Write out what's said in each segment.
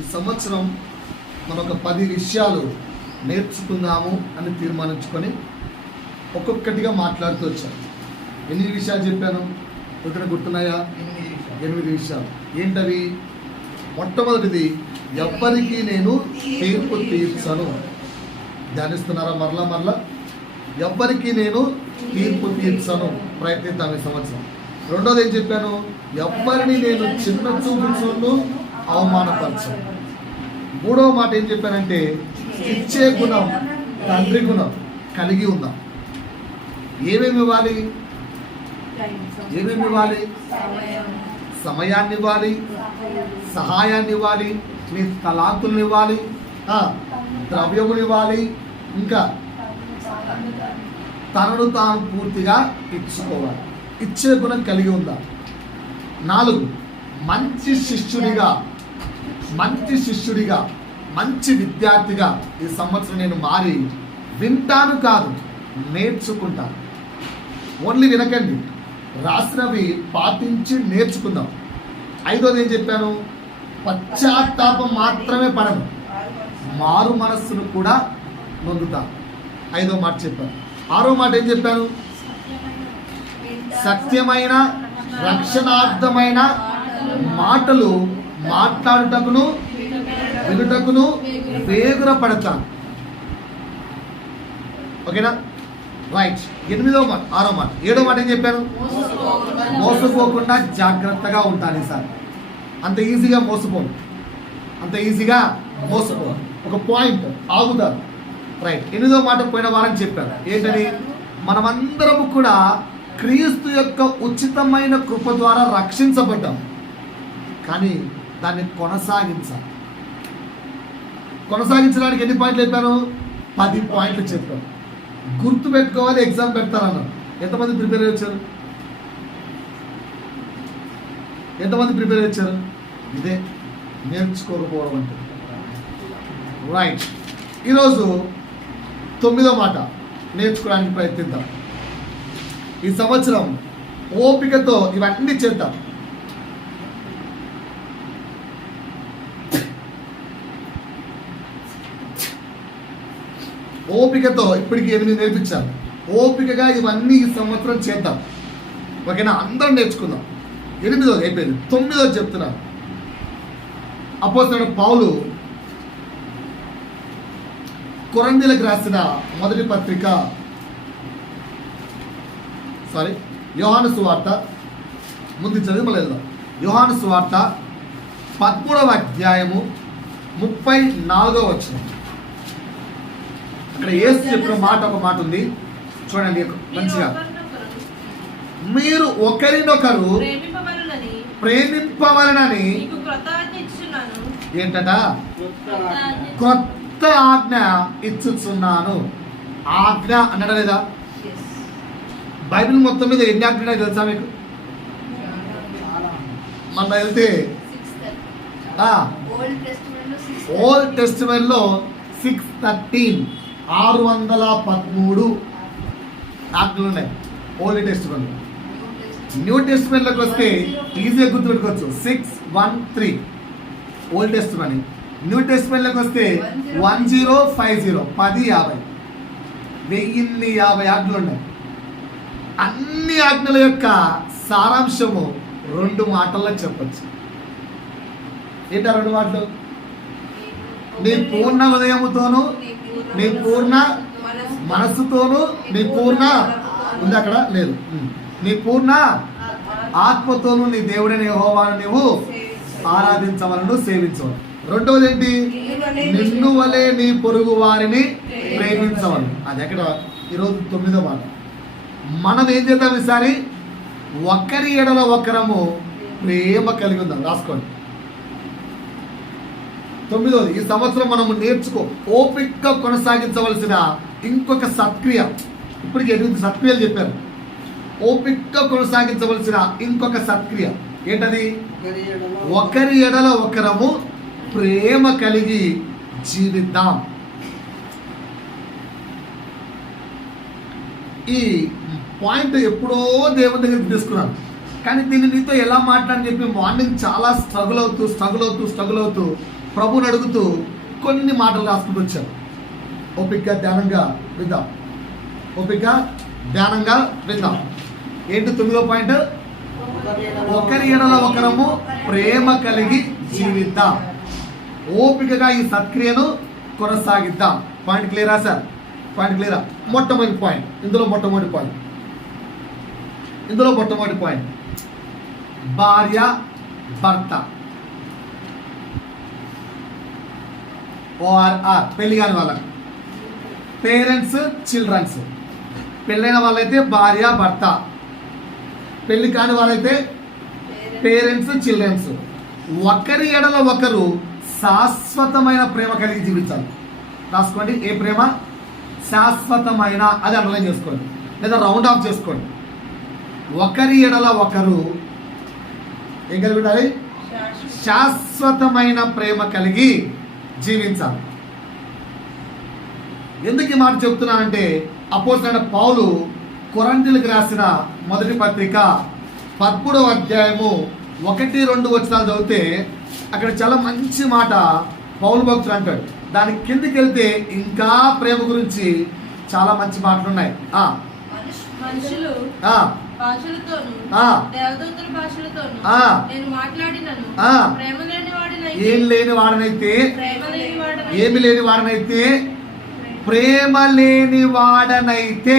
ఈ సంవత్సరం మనం ఒక 10 విషయాలు నేర్చుకుందాము అని తీర్మానించుకొని ఒక్కొక్కటిగా మాట్లాడుతూ వచ్చాను. ఎన్ని విషయాలు చెప్పాను? ఇక్కడ గుర్తున్నాయా? 8 విషయాలు. ఏంటవి? మొట్టమొదటిది, ఎవ్వరికి నేను తీర్పు తీర్చను. ధ్యానిస్తున్నారా? మరలా ఎవ్వరికి నేను తీర్పు తీర్చను. ప్రయత్నిద్దాం ఈ సంవత్సరం. రెండోది ఏం చెప్పాను? ఎవ్వరిని నేను చిన్న చూపు అవమానపరచను. మూడవ మాట ఏం చెప్పానంటే, ఇచ్చే గుణం తండ్రి గుణం కలిగి ఉందాం. ఏమేమి ఇవ్వాలి? సమయాన్ని ఇవ్వాలి, సహాయాన్ని ఇవ్వాలి, నీ తలాంతులను ఇవ్వాలి, ద్రవ్యములు ఇవ్వాలి, ఇంకా తనను తాను పూర్తిగా ఇచ్చుకోవాలి. ఇచ్చే గుణం కలిగి ఉందా. 4, మంచి శిష్యుడిగా మంచి విద్యార్థిగా ఈ సంవత్సరం నేను మారి వింటాను కాదు, నేర్చుకుంటాను. ఓన్లీ వినకండి, రాసినవి పాటించి నేర్చుకుందాం. 5వది ఏం చెప్పాను? పశ్చాత్తాపం మాత్రమే పడను, మారు మనస్సును కూడా నొందుతా. 5వ మాట చెప్పాను. 6వ మాట ఏం చెప్పాను? సత్యమైన రక్షణార్థమైన మాటలు మాట్లాడుటకును వినుటకును వేగుర పడతాను. ఓకేనా? రైట్. 8వ మాట, 6వ మాట. 7వ మాట ఏం చెప్పాను? మోసపోకుండా జాగ్రత్తగా ఉంటాను. సార్ అంత ఈజీగా మోసపోను, ఒక పాయింట్ ఆగుతారు. రైట్. 8వ మాట పోయిన వారం చెప్పాను. ఏంటని? మనమందరము కూడా క్రీస్తు యొక్క ఉచితమైన కృప ద్వారా రక్షించబడ్డాం, కానీ దాన్ని కొనసాగించడానికి ఎన్ని పాయింట్లు చెప్పాను? 10 పాయింట్లు చెప్పాను. గుర్తు పెట్టుకోవాలి, ఎగ్జామ్ పెడతానన్నారు. ఎంతమంది ప్రిపేర్ వచ్చారు? ఇదే నేర్చుకోకపోవడం అంటే. రైట్. ఈరోజు 9వ మాట నేర్చుకోవడానికి ప్రయత్నిద్దాం. ఈ సంవత్సరం ఓపికతో ఇవన్నీ చేద్దాం. ఓపికతో ఇప్పటికి 8 నేర్పించాను. ఓపికగా ఇవన్నీ ఈ సంవత్సరం చేద్దాం. ఓకేనా? అందరం నేర్చుకుందాం. 8వ అయిపోయింది. 9వ చెప్తున్నాను. అపోస్తలుడైన పౌలు కొరింథీయులకు రాసిన మొదటి పత్రిక, యోహాను సువార్త. ముందు చదివి మళ్ళీ వెళ్దాం. యోహాను సువార్త 13వ అధ్యాయము 34వ వచనం. అక్కడ యేసు చెప్పిన మాట ఒక మాట ఉంది, చూడండి మంచిగా. మీరు ఒకరినొకరు ప్రేమింపవలనని ఏంటట? క్రొత్త ఆజ్ఞ ఇచ్చుచున్నాను. ఆజ్ఞ అన్నడా లేదా? బైబిల్ మొత్తం మీద ఎన్ని ఆజ్ఞలు తెలుసా మీకు? మన వెళ్తే ఓల్డ్ టెస్టిమెంట్ లో 613 613 ఆజ్ఞలు ఉన్నాయి ఓల్డ్ టెస్టిమెంట్. న్యూ టెస్టిమెంట్ లోకి వస్తే ఈజీగా గుర్తుపెట్టుకోవచ్చు. 613 ఓల్డ్ టెస్టిమెంట్. న్యూ టెస్టిమెంట్ లోకి వస్తే 1050 1050 ఆజ్ఞలు ఉన్నాయి. అన్ని ఆజ్ఞల యొక్క సారాంశము 2 మాటల్లో చెప్పచ్చు. ఏంటా 2 మాటలు? నీ పూర్ణ హృదయముతోను, నీ పూర్ణ మనస్సుతోను, నీ పూర్ణ ఉంది అక్కడ లేదు, నీ పూర్ణ ఆత్మతోను నీ దేవుడైన యెహోవాను నీవు ఆరాధించవలను, సేవించవలను. 2వది ఏంటి? నిన్ను వలె నీ పొరుగు వారిని ప్రేమించవలను. అది ఎక్కడ? ఈరోజు 9వ మాట. మనం ఏం చేద్దాం ఈసారి? ఒకరి ఎడల ఒకరము ప్రేమ కలిగి ఉందాం. రాసుకోండి. 9వది, ఈ సంవత్సరం మనము ఓపికగా కొనసాగించవలసిన ఇంకొక సత్క్రియ. ఇప్పటికి 8 సత్క్రియలు చెప్పారు. ఓపికగా కొనసాగించవలసిన ఇంకొక సత్క్రియ ఏంటది? ఒకరి ఎడల ఒకరము ప్రేమ కలిగి జీవిద్దాం. ఈ పాయింట్ ఎప్పుడో దేవుని దగ్గరికి తీసుకున్నాను, కానీ దీన్ని నీతో ఎలా మాట్లాడని చెప్పి మార్నింగ్ చాలా స్ట్రగుల్ అవుతూ ప్రభుని అడుగుతూ కొన్ని మాటలు రాసుకుంటూ వచ్చారు. ఓపిక ధ్యానంగా విందాం. ఓపిక ధ్యానంగా విందాం. ఏంటి 9వ పాయింట్? ఒకరి ఎడల ఒకరము ప్రేమ కలిగి జీవిద్దాం. ఓపికగా ఈ సత్క్రియను కొనసాగిద్దాం. పాయింట్ క్లియరా సార్? పాయింట్ క్లియరా? మొట్టమొదటి పాయింట్ ఇందులో మొట్టమొదటి పాయింట్ భార్య భర్త ORR పెళ్లి కాని వాళ్ళకి, పేరెంట్స్ చిల్డ్రన్స్. పెళ్ళైన వాళ్ళైతే భార్య భర్త, పెళ్లి కాని వాళ్ళైతే పేరెంట్స్ చిల్డ్రన్స్. ఒకరి ఎడల ఒకరు శాశ్వతమైన ప్రేమ కలిగి జీవించాలి. రాసుకోండి. ఏ ప్రేమ? శాశ్వతమైన. అది అండర్లైన్ చేసుకోండి లేదా రౌండ్ ఆఫ్ చేసుకోండి. ఒకరి ఎడల ఒకరు ఏం కలిగి ఉండాలి? శాశ్వతమైన ప్రేమ కలిగి జీవించాలి. ఎందుకు ఈ మాట చెప్తున్నానంటే అపోస్తలుడైన పౌలు కొరింథీయులకు రాసిన మొదటి పత్రిక 13వ అధ్యాయము 1-2 వచనాలు చదివితే అక్కడ చాలా మంచి మాట పౌలు భక్తుడు అంటాడు. దాని కిందికి వెళ్తే ఇంకా ప్రేమ గురించి చాలా మంచి మాటలు ఉన్నాయి. మనుషులు భాషలతోను దేవదూతల భాషలతోను నేను మాట్లాడినను ప్రేమ లేని వాడినైతే ఏం లేని వాడనైతే ఏమి లేని వాడనైతే ప్రేమ లేని వాడనైతే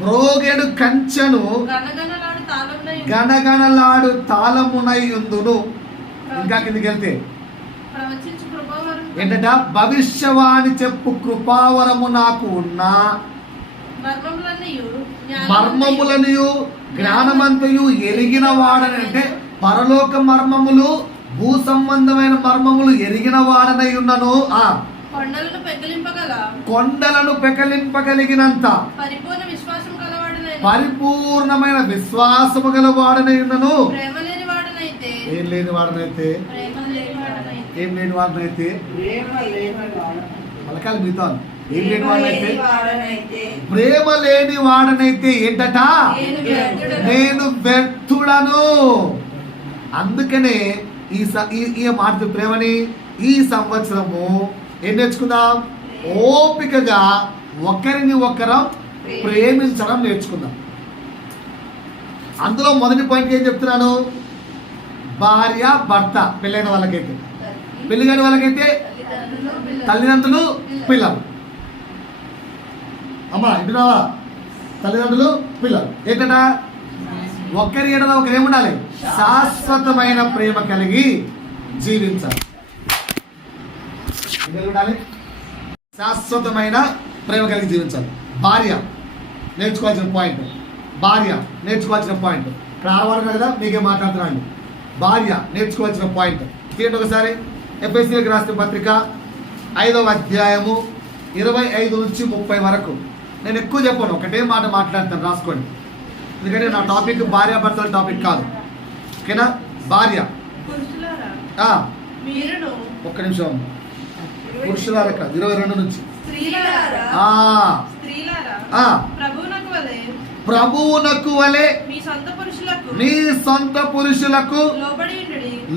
మ్రోగెడు కంచెను గణగణలాడు తాళమునై ఉందును. ఇంకా కిందికి వెళ్తే ఏంటంట? భవిష్యవాణి చెప్పు కృపావరము నాకు ఉన్నా మర్మములనియు జ్ఞానమంతయు ఎరిగిన వాడని, అంటే పరలోక మర్మములు భూ సంబంధమైన మర్మములు ఎరిగిన వాడనై ఉన్నను. కొండలను పెకలింపగలిగినంత పరిపూర్ణమైన విశ్వాసము గలవాడనై ఉన్నను. ఏం లేని వాడనైతే పలకాలి మీతో. ఏం లేని వాడనైతే ప్రేమ లేని వాడనైతే ఏంటట? నేను వ్యర్థుడను. అందుకనే ఈ మాట ప్రేమని ఈ సంవత్సరము ఏం నేర్చుకుందాం? ఓపికగా ఒకరిని ఒకరం ప్రేమించడం నేర్చుకుందాం. అందులో మొదటి పాయింట్ ఏం చెప్తున్నాను? భార్య భర్త పెళ్ళైన వాళ్ళకైతే, పెళ్లి కాని వాళ్ళకైతే తల్లిదండ్రులు పిల్లలు. అమ్మా ఇంటున్నావా? తల్లిదండ్రులు పిల్లలు. ఏంటట? ఒక్కరి ఎడల ఒకరు ఏముండాలి? శాశ్వతమైన ప్రేమ కలిగి జీవించాలి. ఉండాలి శాశ్వతమైన ప్రేమ కలిగి జీవించాలి. భార్య నేర్చుకోవాల్సిన పాయింట్. ఇక్కడ ఆడవాళ్ళు కదా, మీకే మాట్లాడుతున్నాను. భార్య నేర్చుకోవాల్సిన పాయింట్ తీయండి ఒకసారి. ఎఫెసీయులకు రాసిన పత్రిక 5వ అధ్యాయము 25-30 వరకు. నేను ఎక్కువ చెప్పను, ఒకటే మాట మాట్లాడతాను, రాసుకోండి. ఎందుకంటే నా టాపిక్ భార్యాభర్తల టాపిక్ కాదు. ఓకేనా? భార్య ఒక్క నిమిషం. పురుషులారా కాదు, 22 నుంచి. ప్రభువునకు వలె మీ సొంత పురుషులకు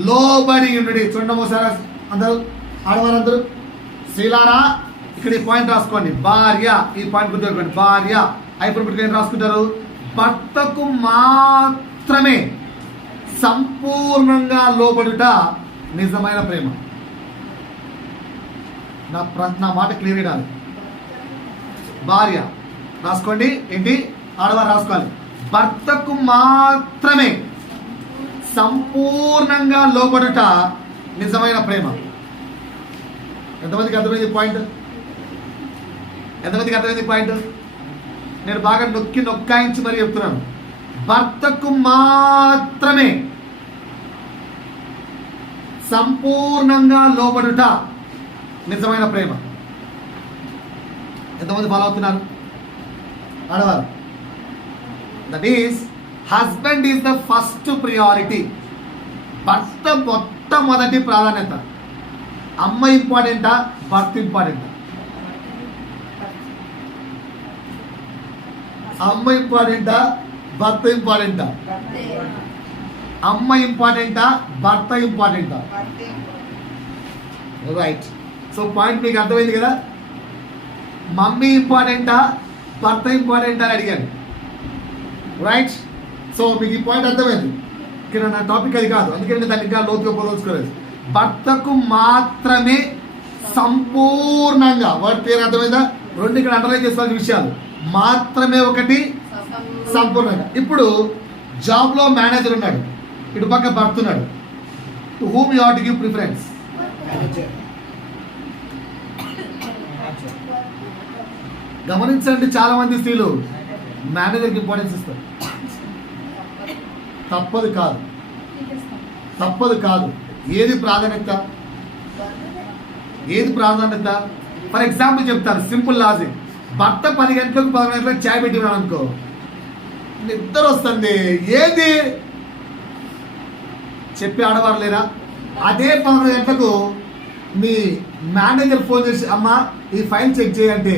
లోబడి ఉండుడి. చూడండి ఒకసారి అందరూ, ఆడవారందరూ స్త్రీలారా. ఇక్కడ ఈ పాయింట్ రాసుకోండి. భార్య, ఈ పాయింట్ గుర్తుపెట్టుకోండి. భార్య అయిపోయి ఏం రాసుకుంటారు? భర్తకు మాత్రమే సంపూర్ణంగా లోబడుట నిజమైన ప్రేమ. నా మాట క్లియర్ అయినాలి. భార్య రాసుకోండి. ఏంటి? ఆడవారు రాసుకోవాలి. భర్తకు మాత్రమే సంపూర్ణంగా లోబడుట నిజమైన ప్రేమ. ఎంతమందికి అర్థమైంది పాయింట్? నేను బాగా నొక్కాయించి మరి చెప్తున్నాను. భర్తకు మాత్రమే సంపూర్ణంగా లోబడుట నిజమైన ప్రేమ. ఎంతమంది ఫాలో అవుతున్నారు? ఆడవారు. That is husband is the first priority. భర్త మొట్టమొదటి ప్రాధాన్యత. అమ్మ ఇంపార్టెంటా? భర్త ఇంపార్టెంటా? అమ్మ ఇంపార్టెంటా? భర్త ఇంపార్టెంటా? అమ్మ ఇంపార్టెంటా, భర్త ఇంపార్టెంటా? రైట్. సో పాయింట్ మీకు అర్థమైంది కదా. మమ్మీ ఇంపార్టెంటా, భర్త ఇంపార్టెంటా అని అడిగాను. రైట్. సో మీకు ఈ పాయింట్ అర్థమైంది. ఇక్కడ నా టాపిక్ అది కాదు, అందుకని దాన్ని ఇంకా లోతుగా పోదలుచుకోలేదు. భర్తకు మాత్రమే సంపూర్ణంగా, వాడి పేరు అర్థమైందా? రెండు ఇక్కడ అండర్లైన్ చేసుకోవాల్సిన విషయాలు. మాత్రమే ఒకటి, సంపూర్ణంగా. ఇప్పుడు జాబ్లో మేనేజర్ ఉన్నాడు, ఇటు పక్క భర్త ఉన్నాడు. To whom you have to give preference? గమనించండి, చాలా మంది స్త్రీలు మేనేజర్కి ఇంపార్టెన్స్ ఇస్తారు. తప్పదు కాదు, తప్పదు కాదు. ఏది ప్రాధాన్యత, ఏది ప్రాధాన్యత? ఫర్ ఎగ్జాంపుల్ చెప్తాను, సింపుల్ లాజిక్. భర్త 10 గంటలకు 11 గంటలకు చాయ్ పెట్టి ఉన్నాడు అనుకో, నిద్ర వస్తుంది. ఏది చెప్పి ఆడవారు లేరా? అదే 11 గంటలకు మీ మేనేజర్ ఫోన్ చేసి, అమ్మా ఈ ఫైల్ చెక్ చేయంటే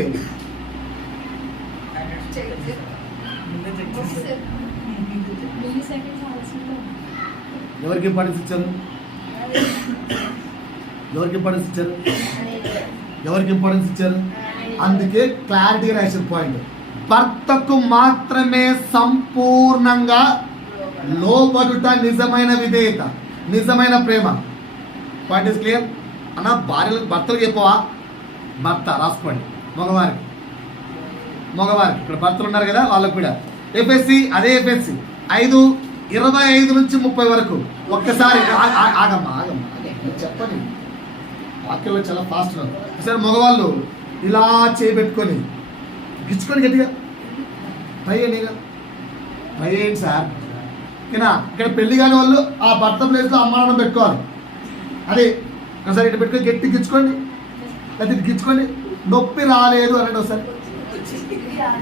ఎవరికి ఇంపార్టెన్స్ ఇచ్చారు? ఎవరికి ఇంపార్టెన్స్ ఇచ్చారు? ఎవరికి ఇంపార్టెన్స్ ఇచ్చారు? అందుకే క్లారిటీగా రాసిన పాయింట్, భర్తకు మాత్రమే సంపూర్ణంగా లోబడుట నిజమైన విధేయత, నిజమైన ప్రేమ. పాయింట్ ఇస్ క్లియర్ అన్న. భార్యలకు భర్తలకు చెప్పవా? భర్త రాసుకోండి. మగవారికి, మగవారికి ఇక్కడ భర్తలు ఉన్నారు కదా, వాళ్ళకు కూడా ఎఫ్ఎస్సి, అదే ఎఫ్ఎస్సి 5:25 నుంచి 30 వరకు. ఒక్కసారి ఆగమ్మా చెప్పండి, వాక్యంలో చాలా ఫాస్ట్ ఉన్నారు. సరే, మగవాళ్ళు ఇలా చేయబెట్టుకొని గిచ్చుకొని గట్టిగా ట్రై చేయండి, ట్రై చేయండి సార్. ఓకేనా? ఇక్కడ పెళ్లి కాని వాళ్ళు ఆ భర్త ప్లేస్లో అమ్మానం పెట్టుకోవాలి. అదే ఒకసారి ఇటు పెట్టుకొని గట్టి గిచ్చుకోండి, అది గిచ్చుకోండి. నొప్పి రాలేదు అనండి ఒకసారి.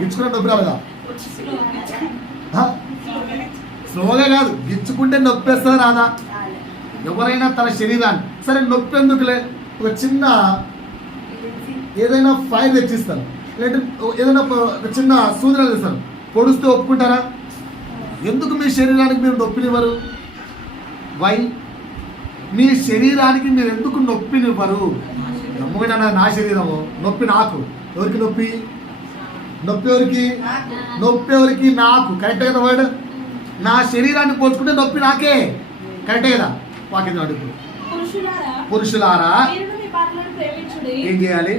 గిచ్చుకుంటే నొప్పి రాలేదా? స్లోగా కాదు, గిచ్చుకుంటే నొప్పి వస్తుందా రాదా? ఎవరైనా తన శరీరాన్ని, సరే నొప్పి ఎందుకులే, ఒక చిన్న ఏదైనా ఫైర్ తెచ్చిస్తారు, లేదంటే ఏదైనా ఒక చిన్న సూచనలు తెస్తారు, పొడుస్తూ ఒప్పుకుంటారా? ఎందుకు మీ శరీరానికి మీరు నొప్పినివ్వరు? వై? మీ శరీరానికి మీరు ఎందుకు నొప్పినివ్వరు? నమ్ముగా నా శరీరము, నొప్పి నాకు. ఎవరికి నొప్పి? నొప్పి ఎవరికి? నొప్పి ఎవరికి? నాకు. కరెక్టే కదా వర్డ్? నా శరీరాన్ని పోల్చుకుంటే నొప్పి నాకే. కరెక్టే కదా? వాక్యం అడుగు. పురుషులారా ఏం చేయాలి?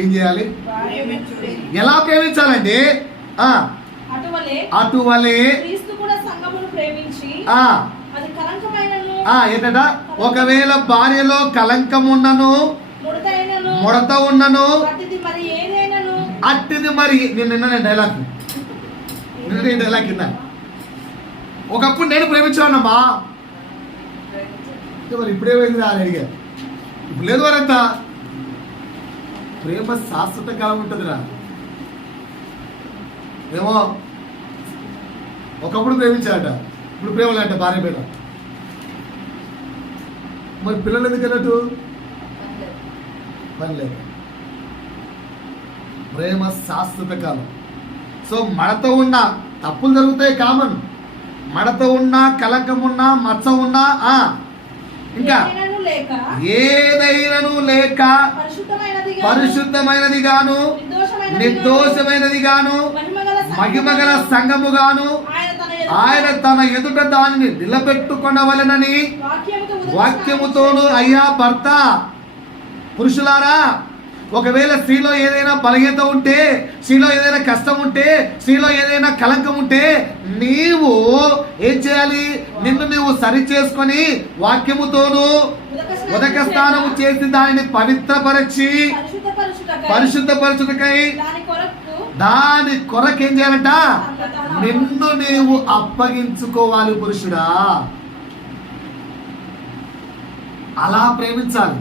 ఏం చేయాలి? ఎలా ప్రేమించాలండి? అటువలే ఏంటట? ఒకవేళ భార్యలో కలంకం ఉన్నను, ముడత ఉన్నను, అట్టిది మరి. నిన్న డైలాగ్ కింద, ఒకప్పుడు నేను ప్రేమించానమ్మా, మరి ఇప్పుడేమైంది అని అడిగా. ఇప్పుడు లేదు వారంతా. ప్రేమ శాశ్వత కాలం ఉంటుందిరా. ఏమో ఒకప్పుడు ప్రేమించాడట, ఇప్పుడు ప్రేమలేట భార్య మీద. మరి పిల్లలు ఎందుకు అన్నట్టు? పని లేదు. ప్రేమ శాశ్వత కాలం. సో మడత ఉన్నా, తప్పులు జరుగుతాయి కామన్. మడత ఉన్నా, కలంకం ఉన్నా, మచ్చ ఉన్నా, ఇంకా ఏదైనాను లేక పరిశుద్ధమైనది గాను, నిర్దోషమైనది గాను, మహిమగల సంఘము గాను ఆయన తన ఎదుట దానిని నిలబెట్టుకొనవలెనని వాక్యముతోను. అయ్యా భర్త, పురుషులారా, ఒకవేళ స్త్రీలో ఏదైనా బలహీనత ఉంటే, స్త్రీలో ఏదైనా కష్టం ఉంటే, స్త్రీలో ఏదైనా కలంకం ఉంటే, నీవు ఏం చేయాలి? నిన్ను నీవు సరి చేసుకొని వాక్యముతోను ఉదక స్నానము చేసి దానిని పవిత్రపరచి పరిశుద్ధపరచుటకై దాని కొరకు ఏం చేయాలంట? నిన్ను నీవు అప్పగించుకోవాలి పురుషుడా. అలా ప్రేమించాలి,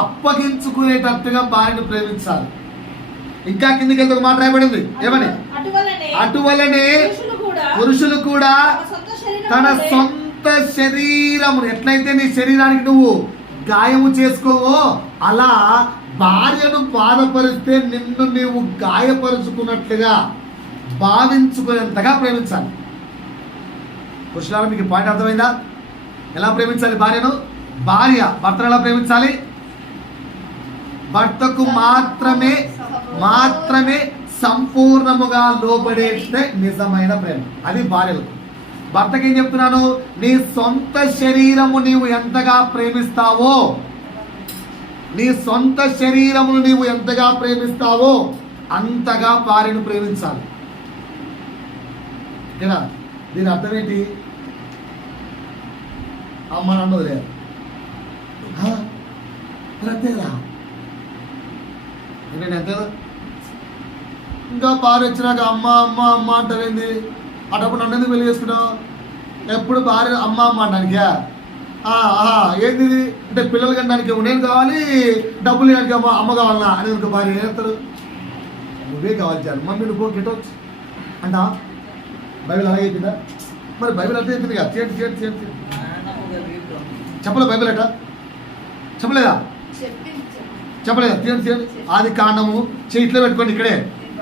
అప్పగించుకునేటట్టుగా భార్యను ప్రేమించాలి. ఇంకా కిందకి వెళ్తే ఒక మాట రాయబడింది, ఏమని? అటువలనే పురుషులు కూడా తన సొంత శరీరము, ఎట్లయితే నీ శరీరానికి నువ్వు గాయము చేసుకోవో అలా భార్యను బాధపరిస్తే నిన్ను నీవు గాయపరుచుకున్నట్లుగా భావించుకునేంతగా ప్రేమించాలి. పురుషులారా మీకు పాయింట్ అర్థమైందా? ఎలా ప్రేమించాలి భార్యను? భార్య భర్తను ఎలా ప్రేమించాలి? భర్తకు మాత్రమే సంపూర్ణముగా లోబడేస్తే నిజమైన ప్రేమ. అది భార్యలకు. భర్తకి ఏం చెప్తున్నాను? నీ సొంత శరీరము నీవు ఎంతగా ప్రేమిస్తావో, నీ సొంత శరీరమును నీవు ఎంతగా ప్రేమిస్తావో అంతగా భార్యను ప్రేమించాలి. దీని అర్థం ఏంటి? అమ్మ నాన్న వదిలేరు అంతేరా, నేను ఎంత ఇంకా భార్య వచ్చినాక అమ్మ అమ్మ అమ్మ అంటారేంది? అటప్పుడు నన్ను ఎందుకు పెళ్లి చేసుకున్నావు? ఎప్పుడు భార్య అమ్మ అమ్మ అంటానికా? ఏంది అంటే పిల్లలు కనడానికి నేను కావాలి, డబ్బులు లేడానికి అమ్మ కావాలన్నా అని ఒక భార్య ఏం చెప్తారు? నువ్వే కావాలి చాలు, మమ్మీ నువ్వు గిట్టవచ్చు అంట. బైబిల్ అలాగే చెప్పిందా? మరి బైబిల్ అర్థం చెప్పింది కదా, చేయండి చెప్పలే బైబిల్ అట చెప్పలేదా? చెప్పలేదా? తీయండి. ఆది కాండము చేతిలో పెట్టుకోండి, ఇక్కడే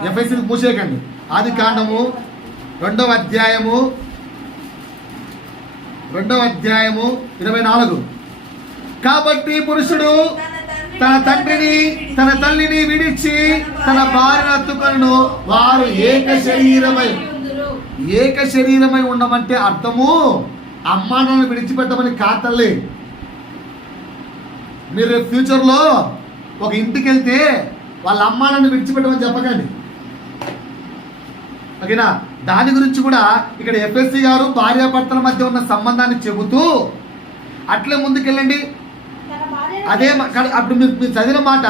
ఎఫ్ఎస్సీ మూసేయకండి. ఆది కాండము 2వ అధ్యాయము 24. కాబట్టి పురుషుడు తన తండ్రిని తన తల్లిని విడిచి తన భార్యను హత్తుకొనును, వారు ఏక శరీరమై ఉండమంటే అర్థము అమ్మా నాన్న విడిచిపెట్టమని కాతల్లి. మీరు ఫ్యూచర్లో ఒక ఇంటికి వెళ్తే వాళ్ళ అమ్మా నాన్న విడిచిపెట్టమని చెప్పకండి, ఓకేనా? దాని గురించి కూడా ఇక్కడ ఎఫ్ఎస్సి గారు భార్యాభర్తల మధ్య ఉన్న సంబంధాన్ని చెబుతూ అట్లే ముందుకెళ్ళండి. అదే అప్పుడు మీరు చదివిన మాట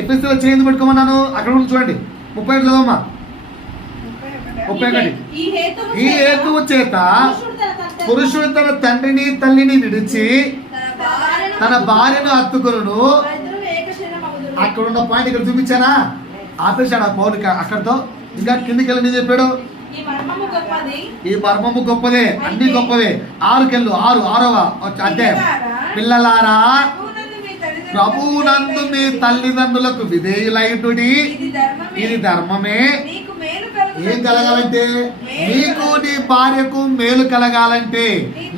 ఎఫ్ఎస్సిలో చేంజ్ పెట్టుకోమన్నాను. అక్కడ కూడా చూడండి 31 చదవమ్మా. 31. ఈ హేతువు చేత పురుషుడు తన తండ్రిని తల్లిని విడిచి తన భార్యను హత్తుకొనును. అక్కడ ఉన్న పాయింట్ ఇక్కడ చూపించానా? ఆపేశాడు ఆ పౌరుక అక్కడితో. ఇంకా కిందికి వెళ్ళి నేను చెప్పాడు ఈ మర్మము గొప్పదే, అన్ని గొప్పవే. 6వ అధ్యాయం. పిల్లలారా ప్రభువునందు మీ తల్లిదండ్రులకు విధేయులైటుడి, ఇది ధర్మమే. ఏం కలగాలంటే? నీకు నీ భార్యకు మేలు కలగాలంటే,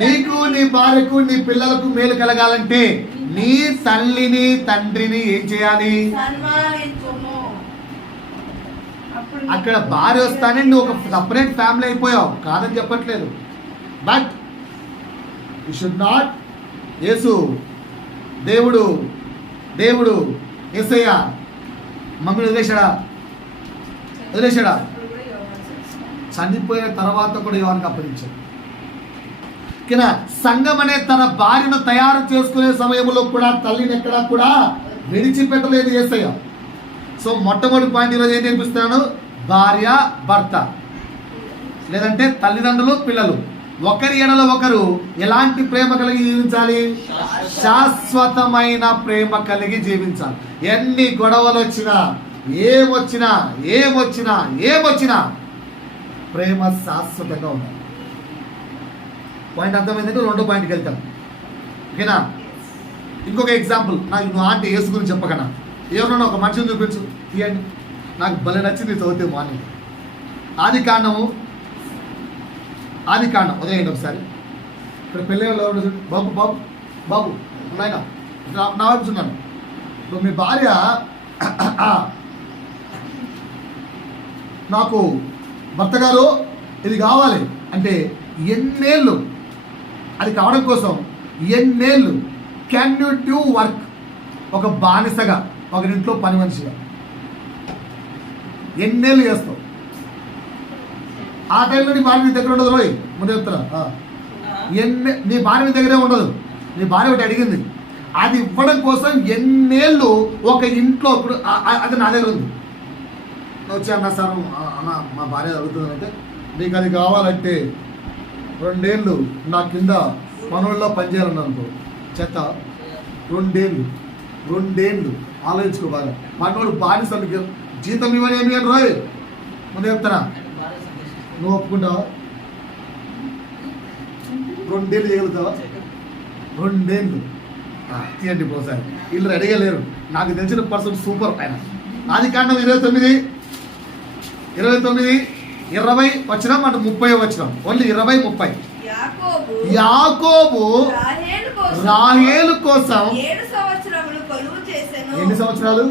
నీకు నీ భార్యకు నీ పిల్లలకు మేలు కలగాలంటే నీ తల్లిని తండ్రిని ఏం చేయాలి? అక్కడ భార్య వస్తానే నువ్వు ఒక సపరేట్ ఫ్యామిలీ అయిపోయావు, కాదని చెప్పట్లేదు. But you should not. Yesu దేవుడు యేసయ్య మమ్మీని వదిలేశాడా? చనిపోయిన తర్వాత కూడా యోహానుకి అప్పగించాడు. కింద సంఘం అనే తన భార్యను తయారు చేసుకునే సమయంలో కూడా తల్లిని ఎక్కడా కూడా విడిచిపెట్టలేదు యేసయ్య. సో మొట్టమొదటి పాయింట్ ఈరోజు ఏం నేర్పిస్తున్నాను? భార్య భర్త లేదంటే తల్లిదండ్రులు పిల్లలు ఒకరి ఎడల ఒకరు ఎలాంటి ప్రేమ కలిగి జీవించాలి? శాశ్వతమైన ప్రేమ కలిగి జీవించాలి. ఎన్ని గొడవలు వచ్చినా ఏమొచ్చినా ప్రేమ శాశ్వతంగా ఉండాలి. పాయింట్ అర్థమైందంటే 2వ పాయింట్కి వెళ్తాం, ఓకేనా? ఇంకొక ఎగ్జాంపుల్. నువ్వు ఆంటీ యేసు గురించి చెప్పకనా, ఎవరన్నా ఒక మనిషిని చూపించు, తీయండి. నాకు భలే నచ్చింది చదివితే మార్నింగ్. ఆది కాండం ఉదయం ఒకసారి. ఇక్కడ పెళ్ళి బాబు నాయన నా వైపు చూన్నాను. ఇప్పుడు మీ భార్య నాకు భర్త గారు ఇది కావాలి అంటే ఎన్నేళ్ళు అది కావడం కోసం ఎన్నేళ్ళు క్యాన్ యూ డూ వర్క్? ఒక బానిసగా, ఒక ఇంట్లో పని మనిషిగా ఎన్నేళ్ళు చేస్తావు? ఆ టైంలో నీ భార్య నీ దగ్గర ఉండదు. రోయ్ ముందు చెప్తారా? నీ భార్య నీ దగ్గరే ఉండదు. నీ భార్య ఒకటి అడిగింది, అది ఇవ్వడం కోసం ఎన్నేళ్ళు ఒక ఇంట్లో. ఇప్పుడు అది నా దగ్గర ఉంది. వచ్చి అన్న సార్ అన్న మా భార్య అడుగుతుందంటే, నీకు అది కావాలంటే 2 ఏళ్ళు నా కింద పనుల్లో పనిచేయాలన్నా అనుకో, చెత్త 2 ఏళ్ళు ఆలోచించుకో బాగా. మనోడు బానిసలకి జీతం ఇవ్వని రోయ్ ముందు చెప్తారా? నువ్వు ఒప్పుకుంటావా? 2 ఏళ్ళు చేయగలుగుతావా? 2 ఏళ్ళు తీయండి పోసారి. వీళ్ళు రెడీగా లేరు. నాకు తెలిసిన పర్సన్ సూపర్ ఆయన. ఆది కాండం 29 20 వచనం అంటే 30 వచనం. ఓన్లీ 20, 30. యాకోబు రాహేలు కోసం 7 సంవత్సరములు కొలువు చేసెను. ఎన్ని సంవత్సరాలు?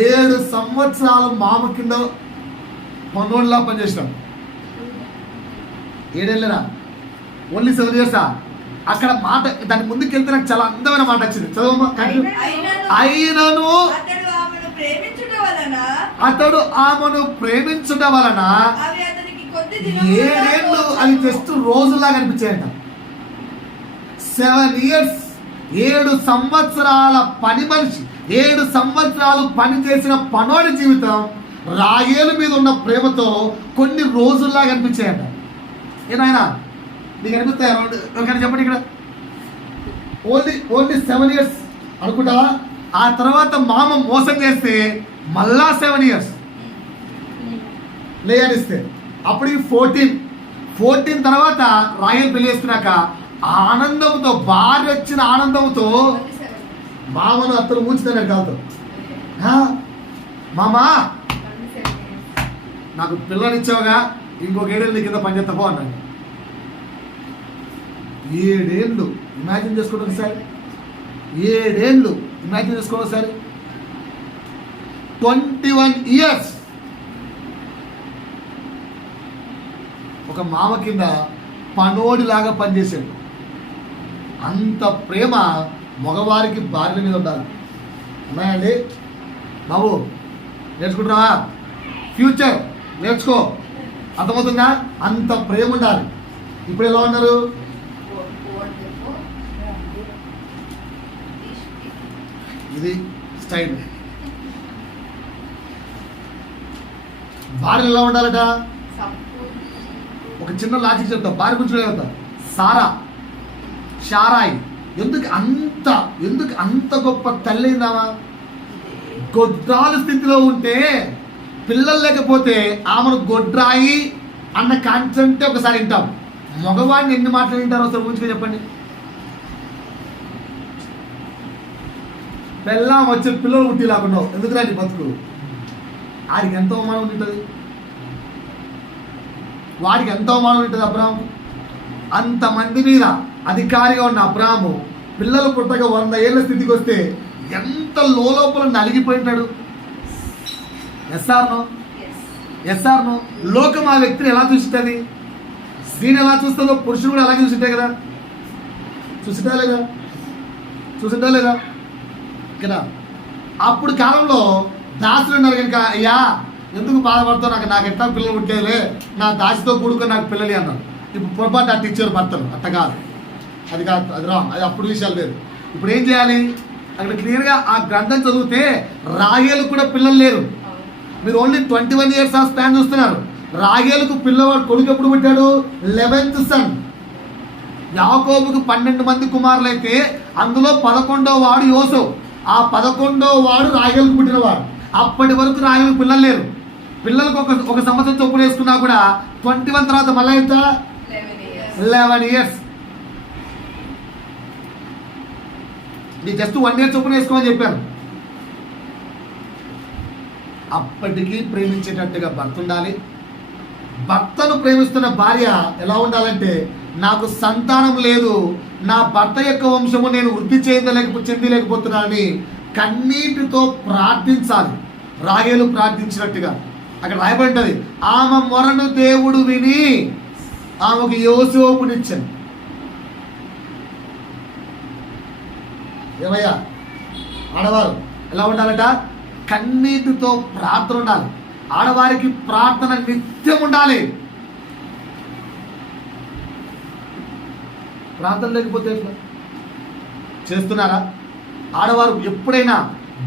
7 సంవత్సరాలు మామ కింద పనుల్లా పనిచేసినాం. 7 ఏళ్ళరా? ఓన్లీ 7 ఇయర్సా? అక్కడ మాట దాని ముందుకు వెళ్తే నాకు చాలా అందమైన మాట వచ్చింది. చదవమ్మా. అయినను అతడు ఆమెను ప్రేమించుట వలన 7 ఏళ్ళు అవి జస్ట్ రోజులాగా అనిపించాయంట. 7 ఇయర్స్, 7 సంవత్సరాల పని మనిషి, 7 సంవత్సరాలు పని చేసిన పనోడి జీవితం రాయేలు మీద ఉన్న ప్రేమతో కొన్ని రోజుల్లాగా అనిపించాయంట. ఏనాయనా నీకు అనిపిస్తాయి? ఒకటి చెప్పండి. ఇక్కడ ఓన్లీ 7 ఇయర్స్ అనుకుంటావా? ఆ తర్వాత మామ మోసం చేస్తే మళ్ళా 7 ఇయర్స్ లేయనిస్తే అప్పుడు 14 తర్వాత రాయల్ పెళ్లి చేసుకున్నాక ఆనందంతో, భార్య వచ్చిన ఆనందంతో మామను అత్తలు ఊచుతున్నాడు కాదు. మామా నాకు పిల్లనిచ్చావుగా, ఇంకొక 7 ఏళ్ళు కింద పని చేస్తాపో అన్నాడు. 7 ఏళ్ళు ఇమాజిన్ చేసుకోండి ఒకసారి. 7 ఏళ్ళు ఇమాజిన్ చేసుకోండి ఒకసారి. 21 ఇయర్స్ ఒక మామ కింద పనోడిలాగా పనిచేశాడు. అంత ప్రేమ మగవారికి భార్య మీద ఉండాలి. ఉన్నాయండి బాబు? నేర్చుకుంటున్నావా? ఫ్యూచర్ నేర్చుకో. అర్థమవుతుందా? అంత ప్రేమ ఉండాలి. ఇప్పుడు ఎలా ఉన్నారు? ఇది స్టైల్. భార్య ఎలా ఉండాలట? ఒక చిన్న లాజిక్ చెప్తా. భార్య గురించి చెప్తా. షారాయి ఎందుకు అంత గొప్ప తల్లి అయిందామా? గొడ్రాలు స్థితిలో ఉంటే, పిల్లలు లేకపోతే ఆమెను గొడ్రాయి అన్న కాన్సెప్టే ఒకసారి వింటాం. మగవాడిని ఎన్ని మాటలు వింటారో ఒకసారి ఊహించుకొని చెప్పండి. పెళ్ళాం వచ్చే పిల్లలు పుట్టి లేకుండా ఎందుకురా నీ బతుకు? వాడికి ఎంతో అవమానం ఉంటుంది. వాడికి ఎంతో అవమానం ఉంటుంది. అబ్రాహము అంతమంది మీద అధికారిగా ఉన్న అబ్రాహము పిల్లలు పుట్టగా 100 ఏళ్ళ స్థితికి వస్తే ఎంత లోపల నలిగిపోయింటాడు. ఎస్ఆర్నో లోకం ఆ వ్యక్తిని ఎలా చూస్తుంది? స్త్రీని ఎలా చూస్తుందో పురుషుడు కూడా అలాగే చూసింటే కదా. చూసింటా లేదా కదా? అప్పుడు కాలంలో దాసులు ఉన్నారు కనుక, అయ్యా ఎందుకు బాధపడతావు, నాకు ఎట్లా పిల్లలు పుట్టేదిలే, నా దాసితో కూడుకొని నాకు పిల్లలు అన్నారు. ఇప్పుడు పొరపాటు అట్ట ఇచ్చారు భర్తలు. అట్ట కాదు, అది రాంగ్. అది అప్పుడు విషయాలు లేదు. ఇప్పుడు ఏం చేయాలి? అక్కడ క్లియర్గా ఆ గ్రంథం చదివితే రాహేలు కూడా పిల్లలు లేరు. మీరు ఓన్లీ 21 ఇయర్స్ ఆ స్పాన్ చూస్తున్నారు. రాహేలుకు పిల్లవాడు కొడుకు ఎప్పుడు పుట్టాడు? 11th sun. యాకోబుకు 12 మంది కుమారులు అయితే అందులో 11వ వాడు యోసేపు. ఆ 11వ వాడు రాహేలుకు పుట్టినవాడు. అప్పటి వరకు రాహేలుకు పిల్లలు లేరు. పిల్లలకు ఒక సంవత్సరం చొప్పున వేసుకున్నా కూడా 21 తర్వాత మళ్ళీ ఎంత? 11 ఇయర్స్. నేను జస్ట్ 1 ఇయర్ చొప్పున వేసుకోమని చెప్పాను. అప్పటికీ ప్రేమించేటట్టుగా భర్త ఉండాలి. భర్తను ప్రేమిస్తున్న భార్య ఎలా ఉండాలంటే, నాకు సంతానం లేదు, నా భర్త యొక్క వంశము నేను వృద్ధి చెందలేకపోతున్నానని కన్నీటితో ప్రార్థించాలి. రాహేలు ప్రార్థించినట్టుగా అక్కడ రాయబడి ఉంటుంది. ఆమె మొరను దేవుడు విని ఆమెకు యోసేపునిచ్చాను. ఏమయ్యా ఆడవారు ఎలా ఉండాలట? కన్నీటితో ప్రార్థన ఉండాలి. ఆడవారికి ప్రార్థన నిత్యం ఉండాలి. ప్రార్థన లేకపోతే ఎట్లా? చేస్తున్నారా? ఆడవారు ఎప్పుడైనా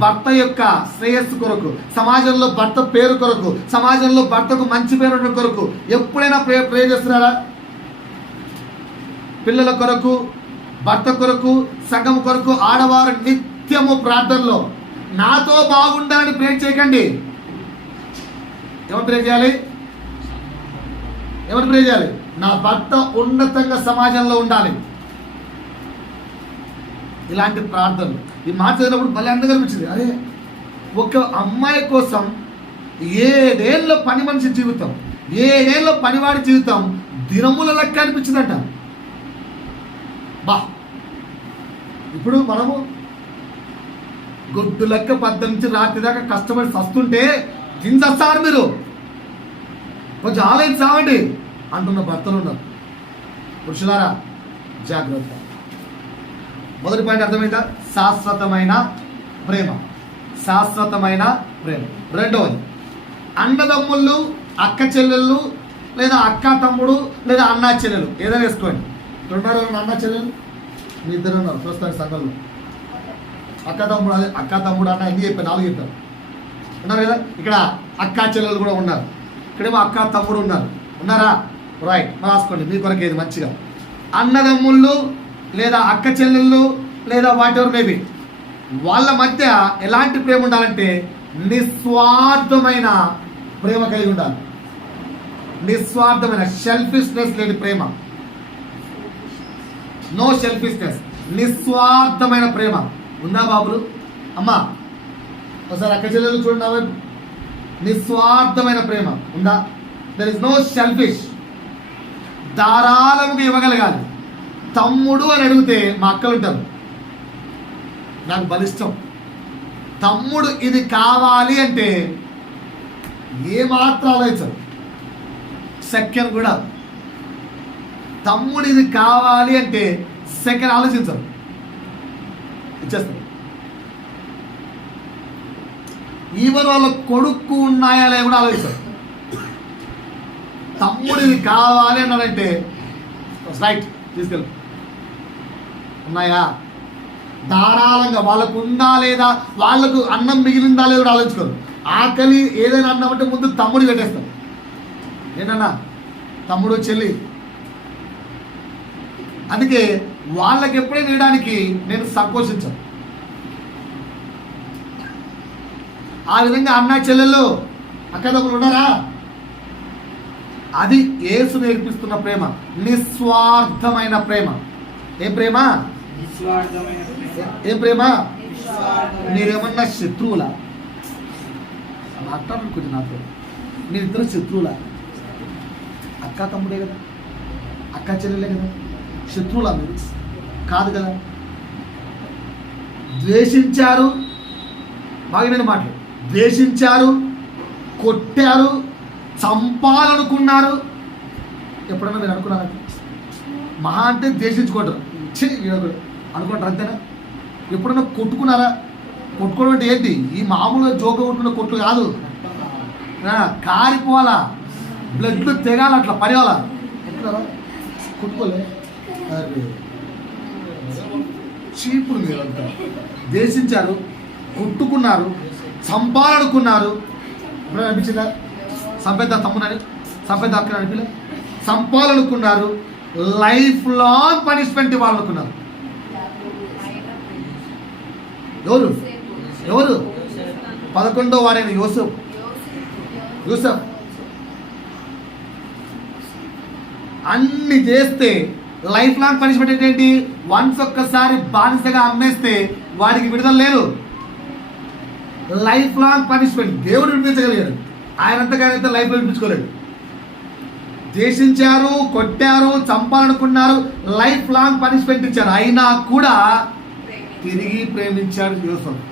భర్త యొక్క శ్రేయస్సు కొరకు, సమాజంలో భర్త పేరు కొరకు, సమాజంలో భర్తకు మంచి పేరు కొరకు ఎప్పుడైనా ప్రే చేస్తున్నారా? పిల్లల కొరకు, భర్త కొరకు, సంఘం కొరకు ఆడవారు నిత్యము ప్రార్థనలో. నాతో బాగుండాలని ప్రే చేయకండి. ఎవరు ప్రే చేయాలి? నా భర్త ఉన్నతంగా సమాజంలో ఉండాలి. ఇలాంటి ప్రార్థనలు. ఈ మాట చదివినప్పుడు భలే అందగా అనిపించింది. అరే, ఒక అమ్మాయి కోసం 7 ఏళ్ళ పని మనిషి జీవితం, 7 ఏళ్ళ పనివాడి జీవితం దినముల లెక్క అనిపించిందంట. బా ఇప్పుడు మనము గుడ్డు లెక్క 10 నుంచి రాత్రి దాకా కష్టపడి సస్తుంటే తించేస్తారు మీరు, కొంచెం ఆలోచించామండి అంటున్న భర్తలు ఉన్నారు. పురుషులారా జాగ్రత్త. మొదటి పాయింట్ అర్థమైందా? శాశ్వతమైన ప్రేమ. శాశ్వతమైన ప్రేమ. రెండవది, అన్నదమ్ముళ్ళు, అక్క చెల్లెళ్ళు, లేదా అక్క తమ్ముడు, లేదా అన్న చెల్లెలు, ఏదైనా వేసుకోండి. రెండో అన్న చెల్లెలు మీ ఇద్దరు ఉన్నారు చూస్తాను సంఘంలో. అక్క తమ్ముడు, అదే అక్క తమ్ముడు అన్న ఎన్ని చెప్పారు? 4 చెప్పారు. ఉన్నారు కదా. ఇక్కడ అక్క చెల్లెలు కూడా ఉన్నారు. ఇక్కడేమో అక్క తమ్ముడు ఉన్నారా? రైట్, రాసుకోండి మీ కొరకు ఏది మంచిగా. అన్నదమ్ముళ్ళు లేదా అక్క చెల్లెళ్ళు లేదా వాట్ ఎవర్ మేబీ, వాళ్ళ మధ్య ఎలాంటి ప్రేమ ఉండాలంటే నిస్వార్థమైన ప్రేమ కలిగి ఉండాలి. నిస్వార్థమైన, సెల్ఫిష్నెస్ లేని ప్రేమ. నో సెల్ఫిష్నెస్, నిస్వార్థమైన ప్రేమ ఉందా బాబులు? అమ్మా ఒకసారి అక్క చెల్లెలు చూడండి. నిస్వార్థమైన ప్రేమ ఉందా? There is no selfish. ధారాళముగా ఇవ్వగలగాలి. తమ్ముడు అని అడిగితే మా అక్కలు ఉంటారు, నాకు బలిష్టం. తమ్ముడు ఇది కావాలి అంటే ఏమాత్రం ఆలోచించరు, సెకండ్ కూడా. తమ్ముడు ఇది కావాలి అంటే సెకండ్ ఆలోచించరు, ఇచ్చేస్తారు. ఈవెన్ వాళ్ళ కొడుకు ఉన్నాయా లేదా కూడా ఆలోచిస్తారు. తమ్ముడు ఇది కావాలి అన్నాడంటే రైట్ తీసుకెళ్ళి ఉన్నాయా, ధారాళంగా వాళ్ళకు ఉందా లేదా, వాళ్ళకు అన్నం మిగిలిందా లేదా కూడా ఆలోచించుకోరు. ఆకలి ఏదైనా అన్నం అంటే ముందు తమ్ముడు పెట్టేస్తారు. ఏంటన్నా తమ్ముడు చెల్లి. అందుకే వాళ్ళకి ఎప్పుడైనా ఇవ్వడానికి నేను సంకోచించాను. ఆ విధంగా అన్న చెల్లెళ్ళు అక్కదమ్ములు ఉన్నారా? అది యేసు నేర్పిస్తున్న ప్రేమ, నిస్వార్థమైన ప్రేమ. ఏం ప్రేమ? ఏం ప్రేమ? మీరేమన్నా శత్రువులా? మాట్లాడుకుంటుంది నాతో. మీరిద్దరు శత్రువులా? అక్క తమ్ముడే కదా, అక్క చెల్లెలే కదా, శత్రువులా మీరు? కాదు కదా. ద్వేషించారు, బాగా నేను మాట్లాడు, ద్వేషించారు, కొట్టారు, చంపాలనుకున్నారు. ఎప్పుడన్నా మీరు అనుకున్నారా? మహా అంటే ద్వేషించుకుంటారు, అనుకుంటారు అంతేనా? ఎప్పుడన్నా కొట్టుకున్నారా? కొట్టుకోవడం అంటే ఏంటి? ఈ మామూలుగా జోక కొట్టుకున్న కొట్లు కాదు, కారిపోవాలా, బ్లడ్లు తెగాల, అట్లా పడేవాలా. కొట్టుకున్నారా? కొట్టుకోలే. చీపులు మీరంతా ద్వేషించారు, కొట్టుకున్నారు, చంపాలనుకున్నారు. ఇప్పుడు అనిపించిందా? సంపేద్ద తమ్మునని, సంపేద్ద అక్కడ అనిపించలే. చంపాలనుకున్నారు, లైఫ్ లాంగ్ పనిష్మెంట్ ఇవ్వాలనుకున్నారు. ఎవరు? 11వ వాడైన యూసఫ్. అన్ని చేస్తే లైఫ్ లాంగ్ పనిష్మెంట్ ఏంటి? వన్స్ ఒక్కసారి బానిసగా అమ్మేస్తే వాడికి విడుదల లేదు. Life long punishment. దేవుడు విడిపించగలిగాడు, ఆయనంతగానైతే లైఫ్లో విడిపించుకోలేడు. ద్వేషించారు, కొట్టారు, చంపాలనుకున్నారు, లైఫ్ లాంగ్ పనిష్మెంట్ ఇచ్చారు. అయినా కూడా తిరిగి ప్రేమించాడు యూసఫ్.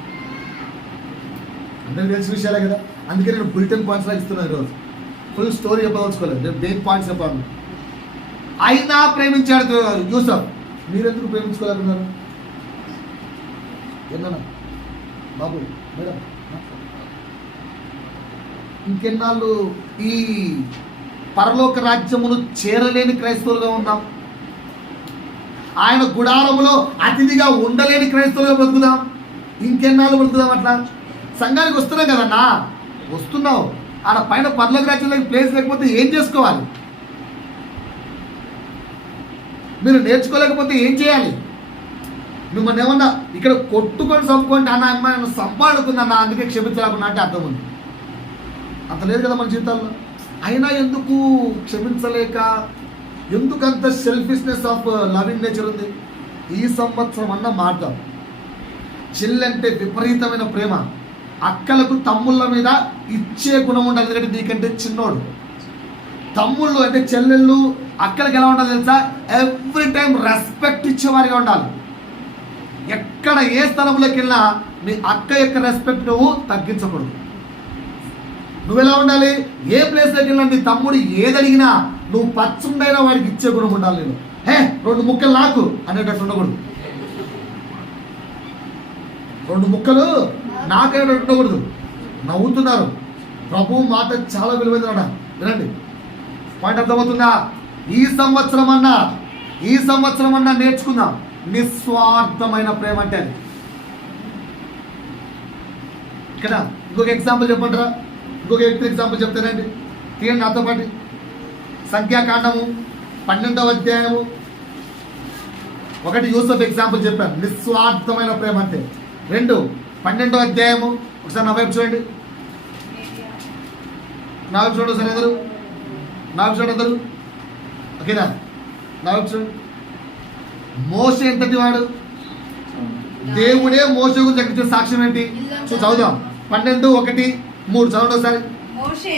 అందరికి తెలిసిన విషయాలే కదా. అందుకే నేను బులెటిన్ పాయింట్స్ లాగా ఇస్తున్నాను ఈరోజు. ఫుల్ స్టోరీ చెప్పదలుచుకోలేదు, నేను మెయిన్ పాయింట్స్ చెప్పాను. అయినా ప్రేమించాడు యూసఫ్. మీరెందుకు ప్రేమించుకోలేకున్నారు? ఏంటన్నా బాబు మేడం, ఇంకెన్నాళ్ళు ఈ పరలోక రాజ్యమును చేరలేని క్రైస్తవులుగా ఉన్నాం? ఆయన గుడారములో అతిథిగా ఉండలేని క్రైస్తవులుగా బ్రతుకుదాం? ఇంకెన్నాళ్ళు బ్రతుకుదాం? అట్లా సంఘానికి వస్తున్నాం కదన్నా, వస్తున్నావు. ఆడ పైన పరలోక రాజ్యంలో ప్లేస్ లేకపోతే ఏం చేసుకోవాలి? మీరు నేర్చుకోలేకపోతే ఏం చేయాలి? మిమ్మల్ని ఏమన్నా ఇక్కడ కొట్టుకొని చంపుకుంటే అన్న అమ్మాయి సంపాడుకుందన్న, అందుకే క్షమించలేకున్నా అంటే అర్థం ఉంది. అంత లేదు కదా మన జీవితాల్లో. అయినా ఎందుకు క్షమించలేక, ఎందుకంత సెల్ఫిష్నెస్ ఆఫ్ లవింగ్ నేచర్ ఉంది? ఈ సంవత్సరం అన్న మాట్లాం. చెల్లంటే విపరీతమైన ప్రేమ. అక్కలకు తమ్ముళ్ళ మీద ఇచ్చే గుణం ఉండాలి, ఎందుకంటే నీకంటే చిన్నోడు. తమ్ముళ్ళు అంటే చెల్లెళ్ళు అక్కడికి ఎలా ఉండాలి తెలుసా? ఎవ్రీ టైం రెస్పెక్ట్ ఇచ్చేవారిగా ఉండాలి. ఎక్కడ ఏ స్థలంలోకి వెళ్ళినా మీ అక్క యొక్క రెస్పెక్ట్ నువ్వు తగ్గించకూడదు. నువ్వు ఎలా ఉండాలి? ఏ ప్లేస్లోకి వెళ్ళినా నీ తమ్ముడు ఏది అడిగినా నువ్వు పచ్చుండైనా వాడికి ఇచ్చే గుణం ఉండాలి. నేను హే 2 ముక్కలు నాకు అనేటట్టు ఉండకూడదు. 2 ముక్కలు నాకనేటట్టు ఉండకూడదు. నవ్వుతున్నారు. ప్రభు మాట చాలా విలువైన వినండి. పాయింట్ అర్థమవుతుందా? ఈ సంవత్సరం అన్నా నేర్చుకుందాం నిస్వార్థమైన ప్రేమ అంటే. అది ఇక్కడ ఇంకొక ఎగ్జాంపుల్ చెప్పంటారా? ఇంకొక ఎగ్జాంపుల్ చెప్తానండి. తీయండి నాతో పాటు. సంఖ్యాకాండము 12వ అధ్యాయము 1 యూసఫ్ ఎగ్జాంపుల్ చెప్పాను, నిస్వార్థమైన ప్రేమ అంటే. 2 12వ అధ్యాయము ఒకసారి నా వైపు చూడండి. నా వైపు చూడండి ఒకసారి అందరూ. నా వైపు చూడండి అందరూ. ఓకేనా? నా వైపు చూడండి. మోషే ఎంతటి వాడు? దేవుడే మోషే గురించి ఎక్కడ సాక్ష్యం ఏంటి? చదువుదాం. 12:1-3 చదవండి ఒకసారి. మోషే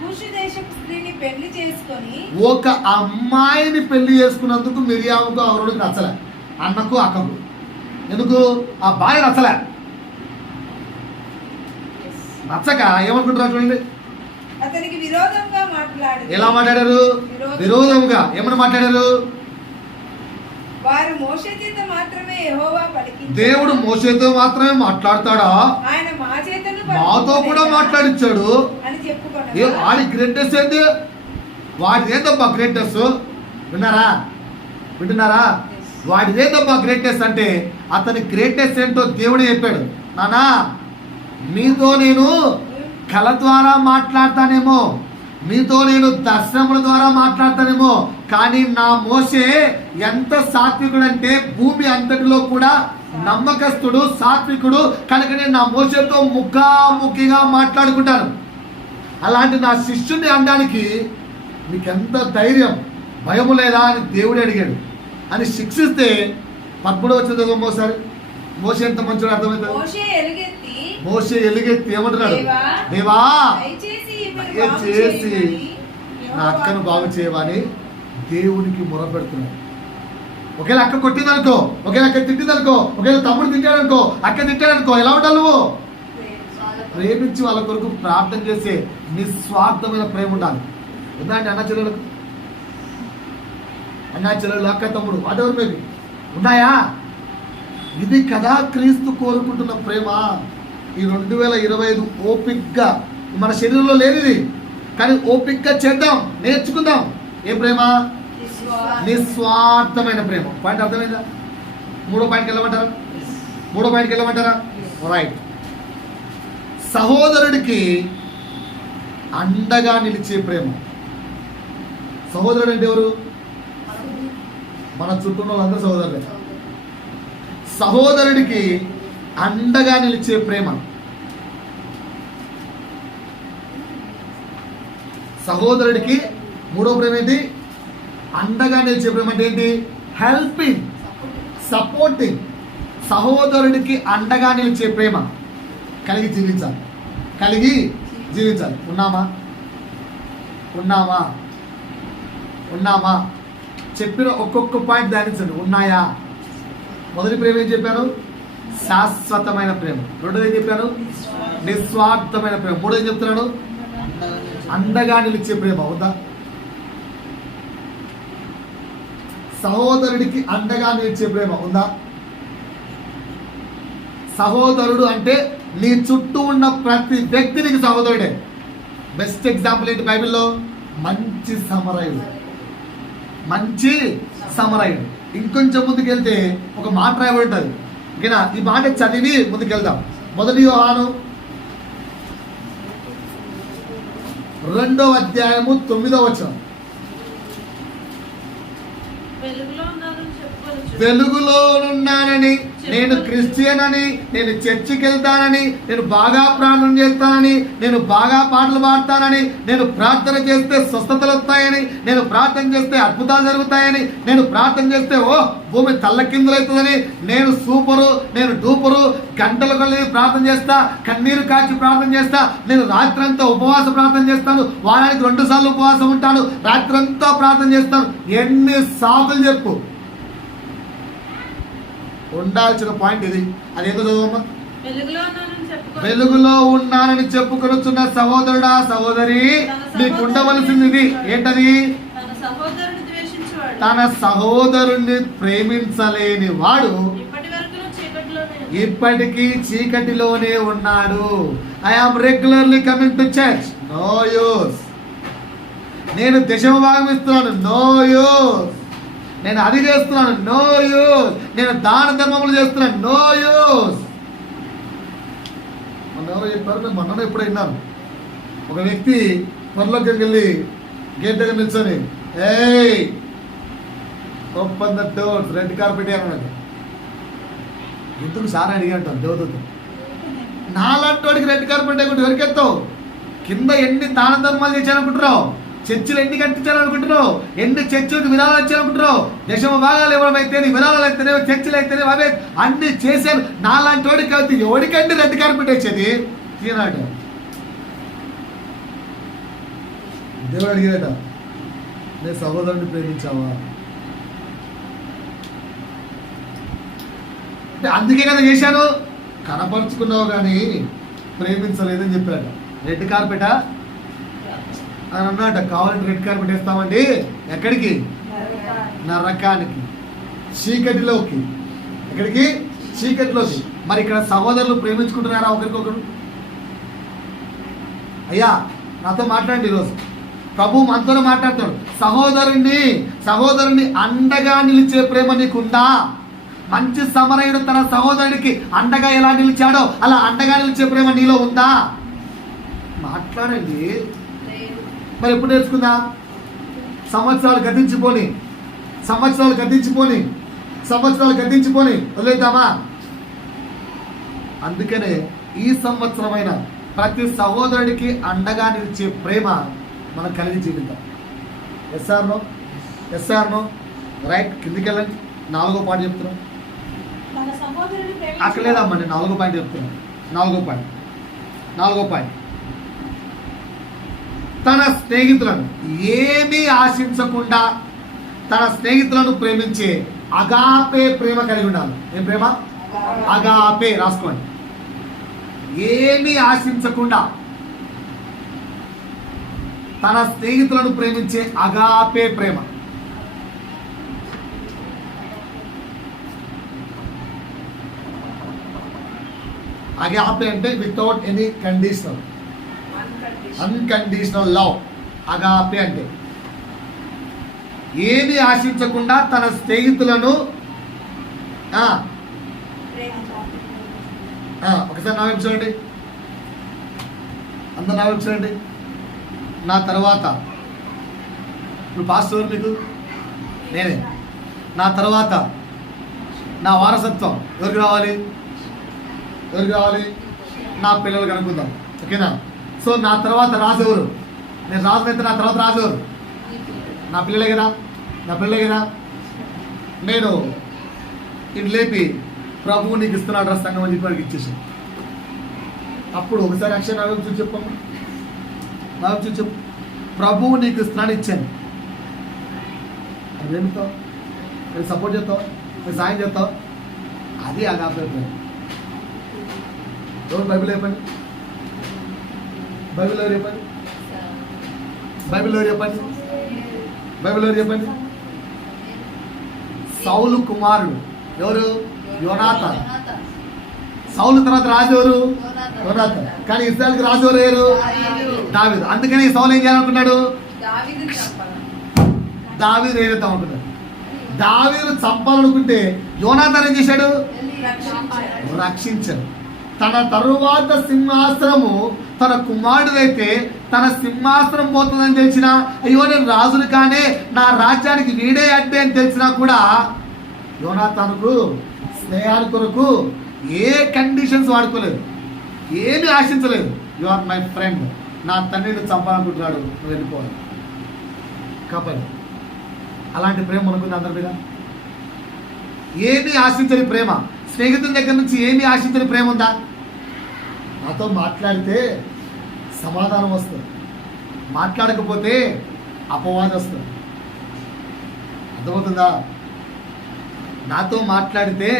కూషు దేశపు స్త్రీని పెళ్లి చేసుకొని, ఒక అమ్మాయిని పెళ్లి చేసుకున్నందుకు మిరియాముకు అహరోనుకు నచ్చలే, అన్నకు అక్కకు. ఎందుకు? ఆ భార్య నచ్చలే. నచ్చక ఏమనుకుంటున్నారు చూడండి. అతనికి విరోధంగా మాట్లాడారు. ఎలా మాట్లాడారు? విరోధంగా. ఏమని మాట్లాడారు? వారు మోషే చేత మాత్రమే యెహోవా పలికించాడు. దేవుడు మోషేతో మాత్రమే మాట్లాడతాడా? ఆయన మా చేతను మాతో కూడా మాట్లాడించాడు అని చెప్పుకున్నాడు. వాడి గ్రేటెస్ట్ ఏంటి? వాడిది ఏందబ్బా గ్రేటెస్ట్? వింటున్నారా? వాడిది ఏందబ్బా గ్రేటెస్ట్ అంటే అతని గ్రేటెస్ట్ ఏంటో దేవుడే చెప్పాడు. నానా, మీతో నేను కళ ద్వారా మాట్లాడతానేమో, మీతో నేను దర్శనముల ద్వారా మాట్లాడతానేమో, కానీ నా మోషే ఎంత సాత్వికుడు అంటే భూమి అంతటిలో కూడా నమ్మకస్తుడు, సాత్వికుడు. కనుక నేను నా మోషేతో ముఖాముఖిగా మాట్లాడుకుంటాను. అలాంటి నా శిష్యుని అనడానికి నీకెంత ధైర్యం, భయము లేదా అని దేవుడే అడిగాడు. అని శిక్షిస్తే 13వ వచనం ఒకసారి. మోషే ఎంత మంచిగా అర్థమవుతుంది. మోషే ఎలుగెత్తి ఏమంటున్నాడు? దేవా చేసి నా అక్కను బాగు చేయవని దేవునికి మొరపెడుతున్నాడు. ఒకవేళ అక్క కొట్టిందనుకో, ఒకవేళ అక్క తిట్టిందనుకో, ఒకవేళ తమ్ముడు తిట్టాడనుకో, అక్క తిట్టాడనుకో, ఎలా ఉండాలి నువ్వు? ప్రేమించి వాళ్ళ కొరకు ప్రార్థన చేసే నిస్వార్థమైన ప్రేమ ఉండాలి. ఉందండి అన్న చెల్లెలకు, అక్క తమ్ముడు వాటెవరు మేబీ ఉన్నాయా? ఇది కదా క్రీస్తు కోరుకుంటున్న ప్రేమ. ఈ 2025 ఓపిక్గా మన శరీరంలో లేదు ఇది, కానీ ఓపిక్గా చేద్దాం, నేర్చుకుందాం. ఏ ప్రేమ? నిస్వార్థమైన ప్రేమ. పాయింట్ అర్థమైందా? 3వ పాయింట్కి వెళ్ళమంటారా? రైట్. సహోదరుడికి అండగా నిలిచే ప్రేమ. సహోదరుడు అంటే ఎవరు? మన చుట్టూ వాళ్ళందరూ సహోదరులే. సహోదరుడికి అండగా నిలిచే ప్రేమ. సహోదరుడికి 3వ ప్రేమ ఏంటి? అండగా నిలిచే ప్రేమ. అంటే ఏంటి? Helping, supporting. సహోదరుడికి అండగా నిలిచే ప్రేమ కలిగి జీవించాలి. ఉన్నామా? చెప్పిన ఒక్కొక్క పాయింట్ ధ్యానించండి. ఉన్నాయా? మొదటి ప్రేమ ఏం చెప్పాను? శాశ్వతమైన ప్రేమ. రెండోది ఏం చెప్పాను? నిస్వార్థమైన ప్రేమ. మూడోది చెప్తున్నాడు? అండగా నిలిచే ప్రేమ. ఉందా? సహోదరుడికి అండగా నిలిచే ప్రేమ ఉందా? సహోదరుడు అంటే నీ చుట్టూ ఉన్న ప్రతి వ్యక్తికి సహోదరుడే. బెస్ట్ ఎగ్జాంపుల్ ఏంటి బైబిల్లో? మంచి సమరయుడు. ఇంకొంచెం ముందుకెళ్తే ఒక మాట రాయబడి ఉంటుంది. ఓకేనా? ఈ మాట చదివి ముందుకెళ్దాం. 1 యోహాను 2వ అధ్యాయము 9వ వచనం. వెలుగులో ఉన్నానని, నేను క్రిస్టియన్ అని, నేను చర్చికి వెళ్తానని, నేను బాగా ప్రార్థన చేస్తానని, నేను బాగా పాటలు పాడతానని, నేను ప్రార్థన చేస్తే స్వస్థతలు వస్తాయని, నేను ప్రార్థన చేస్తే అద్భుతాలు జరుగుతాయని, నేను ప్రార్థన చేస్తే భూమి తల్లకిందులవుతుందని, నేను సూపరు, నేను డూపరు, గంటల కొలది ప్రార్థన చేస్తా, కన్నీరు కాచి ప్రార్థన చేస్తా, నేను రాత్రంతా ఉపవాస ప్రార్థన చేస్తాను, వారానికి 2 సార్లు ఉపవాసం ఉంటాను, రాత్రంతా ప్రార్థన చేస్తాను. ఎన్ని సాకులు చెప్పు. ఉండాల్సిన పాయింట్ ఇది. అది ఎందుకు చదవమ్మా? వెలుగులో ఉన్నానని చెప్పుకొనుచున్న సహోదరుడా సహోదరి, నీకు ఉండవలసింది ఇది. ఏంటది? తన సహోదరుణ్ణి ప్రేమించలేని వాడు ఇప్పటికీ చీకటిలోనే ఉన్నాడు. I am regularly coming to church, no use. నేను దశమ భాగం ఇస్తున్నాను, నో యూస్. నేను అది చేస్తున్నాను, నో యూస్. నేను దాన ధర్మములు చేస్తున్నాను, నో యూస్. ఎవరో చెప్పారు, నేను మొన్న ఎప్పుడు విన్నాను. ఒక వ్యక్తి పొరలోకి వెళ్ళి గేట్ దగ్గర నిల్చొని, ఏయ్ open the doors, red carpet అన్నాడు. ఎందుకు సార్ అడిగంటాను దేవదూత. నాలాంటి వాడికి రెడ్ కార్పెట్ ఎక్కడ ఎవరికెత్తావు? కింద ఎన్ని దాన ధర్మాలు చేశారనుకుంటున్నావు? చర్చిలు ఎన్ని కట్టించాలనుకుంటున్నావు? ఎన్ని చర్చిలకు విధానాలు వచ్చారనుకుంటున్నావు? దశమ భాగాలు ఎవరైతే విధానాలు అయితేనే, చర్చిలు అయితేనే, అవే అన్ని చేశారు. నాలాంటి వాడికి అయితే ఎవరికండి రెడ్ కార్పెట్ వచ్చేది? ఈనాడు దేవుడు అడిగాడ, నేను సహోదరుని ప్రేమించావా అంటే అందుకే కదా చేశాను. కనపరుచుకున్నావు కానీ ప్రేమించలేదని చెప్పాడు. రెడ్ కార్పెటా అని అన్నమాట. కావాలంటే రెడ్ కార్పెట్ వేస్తామండి. ఎక్కడికి? నరకానికి, చీకటిలోకి. ఎక్కడికి? చీకటిలోకి. మరి ఇక్కడ సహోదరులు ప్రేమించుకుంటున్నారా ఒకరికొకరు? అయ్యా నాతో మాట్లాడండి. ఈరోజు ప్రభు మనతో మాట్లాడతాడు. సహోదరుణ్ణి అండగా నిలిచే ప్రేమ నీకుందా? మంచి సమరయుడు తన సహోదరుడికి అండగా ఎలా నిలిచాడో అలా అండగా నిలిచే ప్రేమ నీలో ఉందా? మాట్లాడండి. మరి ఎప్పుడు నేర్చుకుందా? సంవత్సరాలు గతించిపోని వదిలేద్దామా? అందుకనే ఈ సంవత్సరమైన ప్రతి సహోదరుడికి అండగా నిలిచే ప్రేమ మనం కలిగి జీవిద్దాం. Yes or no right. కిందికి వెళ్ళండి. 4వ పాయింట్ చెప్తున్నాం. అక్కడ లేదమ్మా, నేను 4వ పాయింట్ చెప్తున్నాను. 4వ పాయింట్ తన స్నేహితులను ఏమీ ఆశించకుండా తన స్నేహితులను ప్రేమించే అగాపే ప్రేమ కలిగి ఉండాలి. ఏం ప్రేమ? అగాపే. రాసుకోండి. ఏమీ ఆశించకుండా తన స్నేహితులను ప్రేమించే అగాపే ప్రేమ. అగాపే అంటే without any conditional, unconditional love. Agape అంటే ఏమి ఆశించకుండా తన స్నేహితులను ఒకసారి నా వైపు చూడండి. అందరు నా వైపు చూడండి. నా తర్వాత ఇప్పుడు పాస్టర్ మీకు నేనే. నా తర్వాత నా వారసత్వం ఎవరికి రావాలి? నా పిల్లలకు అనుకుందాం. ఓకేనా? సో నా తర్వాత రాజు ఎవరు? నేను రాజు అయితే నా తర్వాత రాజు ఎవరు? నా పిల్లలే కదా. నేను ఇటు లేపి ప్రభువు నీకు ఇస్తున్నాడు రా సంఘం అని చెప్పి వాడికి ఇచ్చేసి, అప్పుడు ఒకసారి అక్షర నా వైపు చూసి చెప్పమ్మా. నా వైపు చూసి చెప్పు. ప్రభువు నీకు ఇస్తున్నాను ఇచ్చాను. అది ఏమితావు? నేను సపోర్ట్ చేస్తావు, నేను సాయం చేస్తావు. అది అగాపే ప్రేమ. ఎవరు బైబిల్ చెప్పండి. బైబిల్లో చెప్పండి. సౌలు కుమారుడు ఎవరు? యోనాతాన్. సౌలు తర్వాత రాజు ఎవరు? యోనాతాన్. కానీ ఇశ్రాయేలుకి రాజు ఎవరు? దావీదు. అందుకని సౌలు ఏం చేయాలనుకున్నాడు? దావీదు ఏదైతాం అనుకున్నాడు. దావీదు చంపాలనుకుంటే యోనాతాన్ ఏం చేశాడు? రక్షించాడు. తన తరువాత సింహాసనము తన కుమారుడైతే తన సింహాసనం పోతుందని తెలిసినా, అయ్యో నేను రాజును కానే, నా రాజ్యానికి వీడే అడ్డే అని తెలిసినా కూడా యోనాతానుకు స్నేహాని కొరకు ఏ కండిషన్స్ వాడుకోలేదు, ఏమీ ఆశించలేదు. యు ఆర్ మై ఫ్రెండ్, నా తండ్రిని చంపాలనుకుంటున్నాడు, నువ్వు వెళ్ళిపోవాలి కాబట్టి. అలాంటి ప్రేమ మనకుంది అందరి మీద. ఏమీ ఆశించని ప్రేమ, స్నేహితుల దగ్గర నుంచి ఏమీ ఆశించని ప్రేమ ఉందా? నాతో మాట్లాడితే సమాధానం వస్తుంది, మాట్లాడకపోతే అపవాదం వస్తుంది. అర్థమవుతుందా? నాతో మాట్లాడితే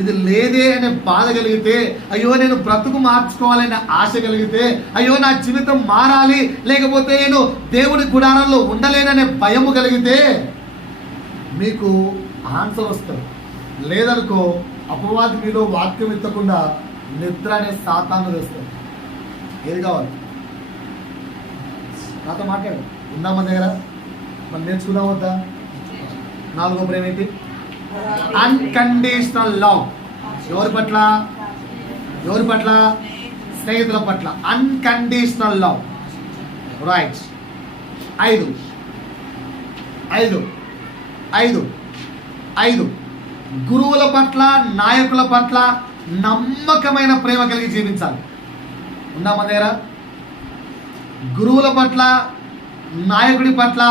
ఇది లేదే అనే బాధ కలిగితే, అయ్యో నేను బ్రతుకు మార్చుకోవాలనే ఆశ కలిగితే, అయ్యో నా జీవితం మారాలి, లేకపోతే నేను దేవుడి గుడారంలో ఉండలేననే భయము కలిగితే మీకు ఆన్సర్ వస్తుంది. లేదనుకో అపవాది మీలో వాక్యం ఎత్తకుండా నిద్ర అనే సాతాను తెస్తుంది. ఏది కావాలి? నాతో మాట్లాడు, ఉందా మన దగ్గర? మనం నేర్చుకుందాం వద్దా? 4వ ప్రేమ ఏంటి? Unconditional love. ఎవరి పట్ల? ఎవరి పట్ల? స్నేహితుల పట్ల అన్కండిషనల్ లవ్. రైట్. 5 గురువుల పట్ల, నాయకుల పట్ల నమ్మకమైన ప్రేమ కలిగి జీవించాలి. ఉందా మన దగ్గర? గురువుల పట్ల, నాయకుడి పట్ల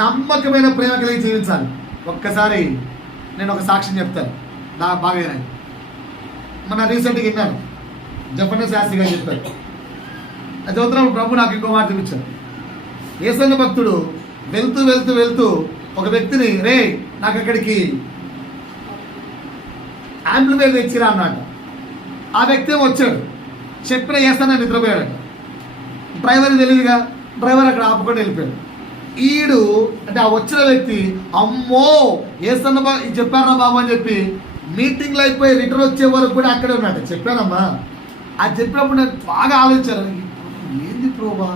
నమ్మకమైన ప్రేమ కలిగి జీవించాలి. ఒక్కసారి నేను ఒక సాక్ష్యం చెప్తాను, నా బాగా మన రీసెంట్గా విన్నాను. జపన్న శాస్త్రి గారు చెప్పారు. అది చదువుతున్నప్పుడు ప్రభు నాకు ఇంకో మాట చూపించారు. యేసన్న భక్తుడు వెళ్తూ వెళ్తూ వెళ్తూ ఒక వ్యక్తిని, రే నాకు అక్కడికి యాంప్లిఫైర్ తెచ్చిరా అన్నట్టు. ఆ వ్యక్తి ఏమో వచ్చాడు, చెప్పిన యేసన్న నిద్రపోయాడు. డ్రైవర్ తెలియదుగా, డ్రైవర్ అక్కడ ఆపుకొని వెళ్ళిపోయాడు. ఈడు అంటే ఆ వచ్చిన వ్యక్తి, అమ్మో యేసన్న చెప్పారా బాబు అని చెప్పి మీటింగ్లో అయిపోయి రిటర్న్ వచ్చే వరకు కూడా అక్కడే ఉన్నాడు. చెప్పానమ్మా, అది చెప్పినప్పుడు నేను బాగా ఆలోచించాను, ఏంది ప్రోబా,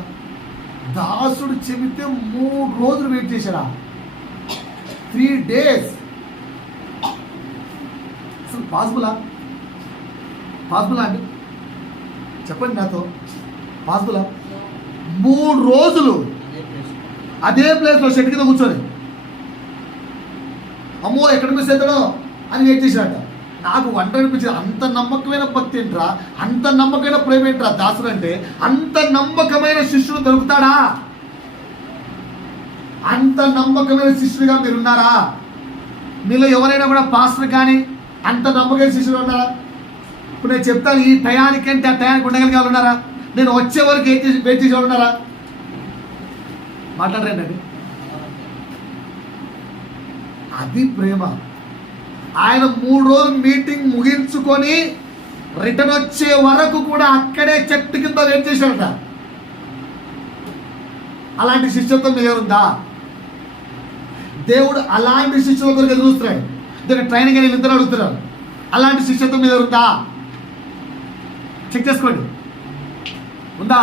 దాసుడు చెబితే 3 రోజులు వెయిట్ చేశాడా? 3 days. అసలు పాసిబులా అండి? చెప్పండి నాతో, పాసిబులా? 3 రోజులు అదే ప్లేస్లో షెడ్ కింద కూర్చొని, అమ్మో ఎక్కడ మిస్ అవుతాడో అని వెయిట్ చేశాడట. నాకు వంట అనిపించింది, అంత నమ్మకమైన భక్తి ఏంట్రా, అంత నమ్మకమైన ప్రేమ ఏంట్రా దాసుడు అంటే. అంత నమ్మకమైన శిష్యుడు దొరుకుతాడా? అంత నమ్మకమైన శిష్యుడిగా మీరున్నారా? మీలో ఎవరైనా కూడా పాస్టర్ కానీ అంత నమ్మకమైన శిష్యుడు ఉన్నారా? ఇప్పుడు నేను చెప్తాను, ఈ టయానికి అంటే ఆ టయానికి ఉండగలిగే వాళ్ళు ఉన్నారా? నేను వచ్చే వరకు వెయిట్ చేసే వాళ్ళు ఉన్నారా? మాట్లాడరేంటండి? అది ప్రేమ. ఆయన 3 రోజులు మీటింగ్ ముగించుకొని రిటర్న్ వచ్చే వరకు కూడా అక్కడే చెట్టు కింద వెయిట్ చేశాడట. అలాంటి శిష్యత్వం మీద ఉందా? దేవుడు అలాంటి శిష్యుల కొరకు చూస్తున్నాడు. దీనికి ట్రైనింగ్ అని ఇద్దరు అడుగుతున్నారు. అలాంటి శిష్యత్వం మీద ఉందా? చెక్ చేసుకోండి, ఉందా?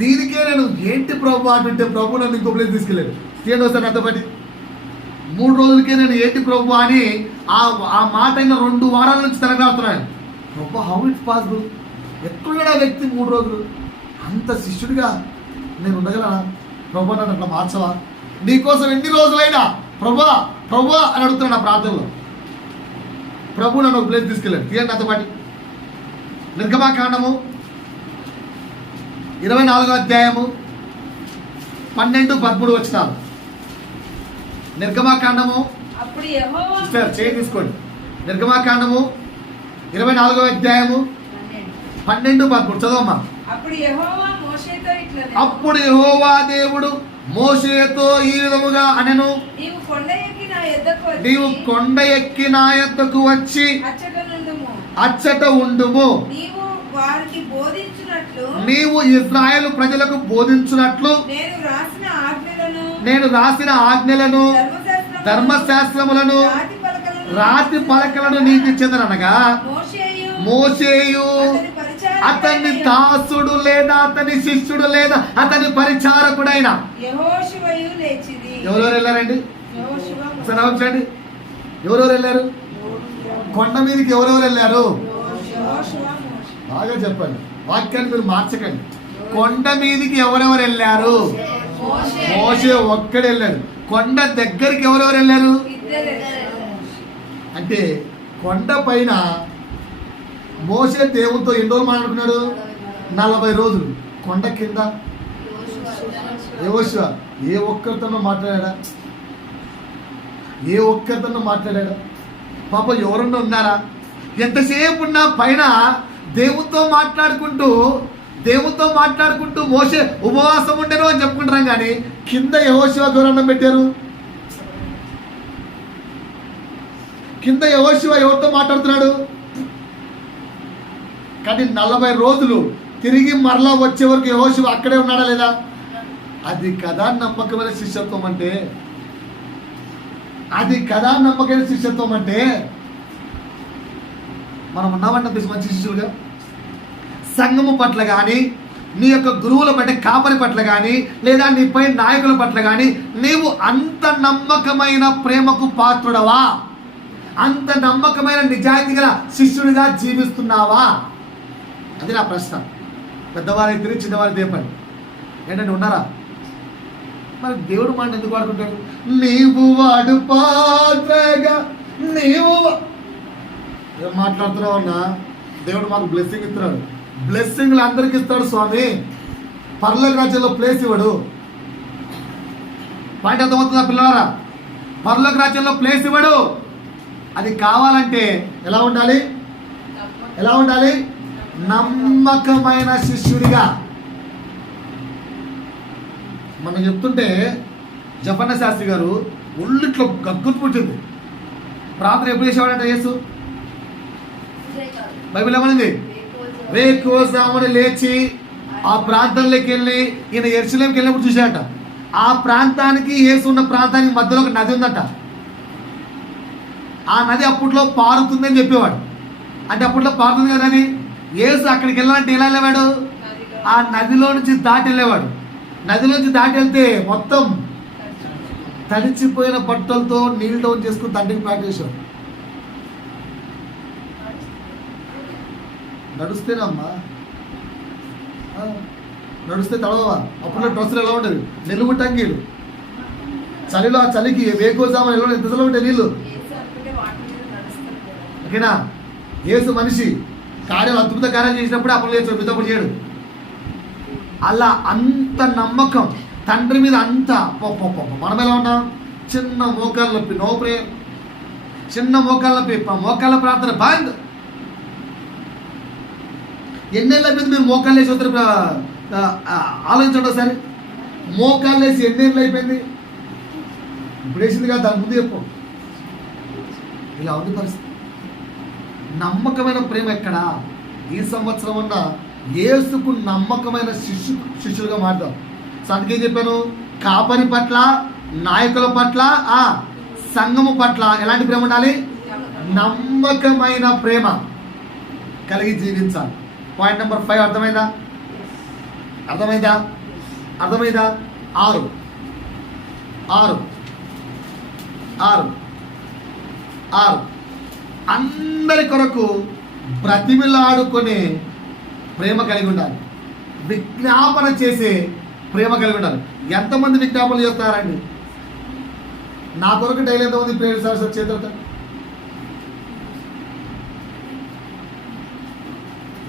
దీనికే నేను ఏంటి ప్రభు అంటుంటే ప్రభు నన్ను ఇంకో ప్లేస్ తీసుకెళ్ళాడు. తీయండి వస్తాను అంత బట్టి. 3 రోజులకే నేను ఏంటి ప్రభు అని ఆ మాట అయిన 2 వారాల నుంచి తెలగలుగుతున్నాను. ప్రభు, హౌ ఇట్స్ పాసిబుల్? ఎక్కడున్నాడు ఆ వ్యక్తి 3 రోజులు? అంత శిష్యుడిగా నేను ఉండగలనా? ప్రభు నన్ను అట్లా మార్చవా? నీకోసం ఎన్ని రోజులైనా ప్రభా ప్రభా అని అడుగుతున్నాడు ఆ ప్రార్థనలో. ప్రభు నన్ను ఒక ప్లేస్ తీసుకెళ్ళాడు. తీయండి అంత బట్టి. నిర్గమాకాండము 24వ అధ్యాయము 12-13 వచనాలు. నిర్గమాకాండము చేయి తీసుకోండి. నిర్గమాకాండము 24వ అధ్యాయము 12-13 చదవమ్మా. అప్పుడు యెహోవా దేవుడు మోషేతో ఈ విధముగా అనెను, నీవు కొండ ఎక్కి నా యొద్దకు వచ్చి అచ్చట ఉండుము. నీవు ఇశ్రాయేలు ప్రజలకు బోధించున్నట్లు నేను రాసిన ఆజ్ఞలను, ధర్మశాస్త్రములను, రాతి పలకలను నీకు ఇచ్చెదనగా, మోషేయు అతని దాసుడు లేదా అతని శిష్యుడు లేదా అతని పరిచారకుడైన ఎవరెవరు వెళ్ళారండి? ఒకసారి ఎవరెవరు వెళ్ళారు? కొండ మీదకి ఎవరెవరు వెళ్ళారు? బాగా చెప్పండి, వాక్యాన్ని మీరు మార్చకండి. కొండ మీదకి ఎవరెవరు వెళ్ళారు? మోషే ఒక్కడే వెళ్ళాడు. కొండ దగ్గరికి ఎవరెవరు వెళ్ళారు? అంటే కొండ పైన మోషే దేవునితో ఎన్ని రోజులు మాట్లాడుకున్నాడు? 40 రోజులు. కొండ కింద యెహోషువ ఏ ఒక్కరితోనో మాట్లాడా? ఏ ఒక్కరితోనో మాట్లాడా? పాప ఎవరన్నా ఉన్నారా? ఎంతసేపు ఉన్నా పైన దేవునితో మాట్లాడుకుంటూ మోషే ఉపవాసం ఉండేను అని చెప్పుకుంటాం, కానీ కింద యెహోషువ గౌరవం పెట్టారు. కింద యెహోషువ ఎవరితో మాట్లాడుతున్నాడు? కానీ 40 రోజులు తిరిగి మరలా వచ్చే వరకు యెహోషువ అక్కడే ఉన్నాడా లేదా? అది కదా నమ్మకమైన శిష్యత్వం అంటే. అది కదా నమ్మకమైన శిష్యత్వం అంటే. మనం ఉన్నామంటే మంచి శిష్యులుగా సంఘము పట్ల కానీ, నీ యొక్క గురువుల పట్ల, కాపరి పట్ల కానీ, లేదా నీపై నాయకుల పట్ల కానీ నీవు అంత నమ్మకమైన ప్రేమకు పాత్రుడవా? అంత నమ్మకమైన నిజాయితీ గల శిష్యుడిగా జీవిస్తున్నావా? అది నా ప్రశ్న. పెద్దవారికి తిరిగి చిన్నవారికి దేపండి. ఏంటంటే ఉన్నారా? మరి దేవుడు మాట ఎందుకు వాడుకుంటాడు? నీవు వాడు పాత్రగా నీవు ఏం మాట్లాడుతున్నావు అన్నా? దేవుడు మాకు బ్లెస్సింగ్ ఇస్తున్నాడు. బ్లెస్సింగ్లు అందరికి ఇస్తాడు స్వామి. పరలోక రాజ్యంలో ప్లేస్ ఇవ్వడు. పాయింట్ అర్థమవుతుందా పిల్లవారా? పరలోక రాజ్యంలో ప్లేస్ ఇవ్వడు. అది కావాలంటే ఎలా ఉండాలి? నమ్మకమైన శిష్యుడిగా. మనం చెప్తుంటే జపన్న శాస్త్రి గారు ఒళ్ళిట్లో గగ్గులు పుట్టింది. ప్రార్థన ఎప్పుడు చేసేవాడంట యేసు? బైబిల్ ఏమనింది? వేకువజామున లేచి ఆ ప్రాంతంలోకి వెళ్ళి ఈయన యెరూషలేముకి వెళ్ళినప్పుడు చూశాడట. ఆ ప్రాంతానికి యేసు ఉన్న ప్రాంతానికి మధ్యలో ఒక నది ఉందట. ఆ నది అప్పట్లో పారుతుందని చెప్పేవాడు. అంటే అప్పట్లో పారుతుంది కదా నది. యేసు అక్కడికి వెళ్ళాలంటే ఎలా వెళ్ళేవాడు? ఆ నదిలో నుంచి దాటి వెళ్ళేవాడు. నదిలోంచి దాటి వెళ్తే మొత్తం తడిచిపోయిన బట్టలతో నీళ్ళు డౌన్ చేసుకుని తండ్రికి ప్రార్థన చేసేవాడు. నడుస్తేనమ్మా, నడుస్తే తడవా. అప్పట్లో డ్రెస్సులు ఎలా ఉండేది? నిలువు టంగీలు. చలిలో ఆ చలికి వేకోజామ ఎలా ఎంత చలి ఉంటాయి నీళ్ళు. ఓకేనా? యేసు మనిషి కార్యాలు, అద్భుత కార్యాలు చేసినప్పుడు అప్పుడు లేచాడు, మిగతాప్పుడు చేయడు. అలా అంత నమ్మకం తండ్రి మీద. అంత మనం ఎలా ఉన్నాం? చిన్న మోకాళ్ళ నొప్పి, నో ప్రేయర్. చిన్న మోకాళ్ళ నొప్పి, మోకాళ్ళ ప్రార్థన బంద్. ఎన్నేళ్ళ అయిపోయింది మీరు మోకాళ్ళు వేసి వస్తారు? ఆలోచించండి ఒకసారి. మోకాళ్ళు వేసి ఎన్నేళ్ళు అయిపోయింది? ఇప్పుడు వేసింది కదా, దాని ముందు చెప్పు. ఇలా ఉంది పరిస్థితి. నమ్మకమైన ప్రేమ ఎక్కడా? ఈ సంవత్సరం ఉన్న యేసుకు నమ్మకమైన శిష్యులుగా మారుతాం. సో అందుకేం చెప్పాను? కాపరి పట్ల, నాయకుల పట్ల, సంఘము పట్ల ఎలాంటి ప్రేమ ఉండాలి? నమ్మకమైన ప్రేమ కలిగి జీవించాలి. పాయింట్ నెంబర్ 5 అర్థమైందా? 6 అందరి కొరకు బ్రతిమిలాడుకునే ప్రేమ కలిగి ఉండాలి. విజ్ఞాపన చేసే ప్రేమ కలిగి ఉండాలి. ఎంతమంది విజ్ఞాపనలు చేస్తారండి? నా కొరకు డైలీ ఎంతమంది ప్రేమ సార్ చేతులతో?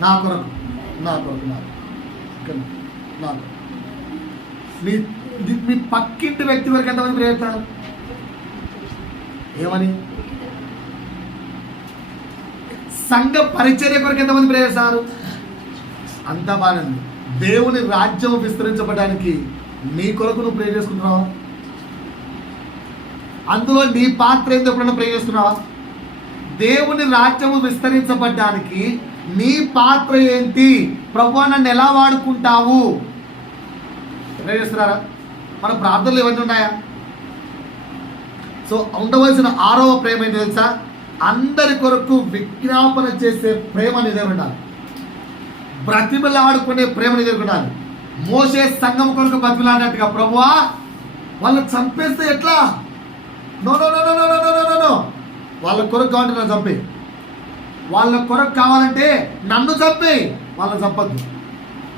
నా కొరకు మీ పక్కింటి వ్యక్తి వరకు ఎంతమంది ప్రేమ చేస్తారు? ఏమని? సంఘ పరిచర్య కొరకు ఎంతమంది ప్రేమ చేస్తారు? అంతా బాగుంది. దేవుని రాజ్యం విస్తరించబడడానికి నీ కొరకు నువ్వు ప్రే చేసుకుంటున్నావా? అందులో నీ పాత్ర ఏందో ఎప్పుడన్నా ప్రే చేస్తున్నావా? దేవుని రాజ్యము విస్తరించబడడానికి నీ పాత్ర ఏంటి? ప్రభువా నన్ను ఎలా వాడుకుంటావు? ప్రే చేస్తున్నారా? మన ప్రార్థనలు ఇవన్నీ ఉన్నాయా? సో ఉండవలసిన 6వ ప్రేమ ఏంటి తెలుసా? అందరి కొరకు విజ్ఞాపన చేసే ప్రేమ నిదే ఉండాలి. బ్రతిమలాడుకునే ప్రేమ నిదే ఉండాలి. మోషే సంఘం కొరకు బ్రతిమలాడినట్టుగా, ప్రభువా వాళ్ళని చంపేస్తే ఎట్లా? No no no no no no no no. వాళ్ళ కొరకు కావాలంటే నన్ను చంపే. వాళ్ళ కొరకు కావాలంటే నన్ను చంపే, వాళ్ళని చంపద్దు.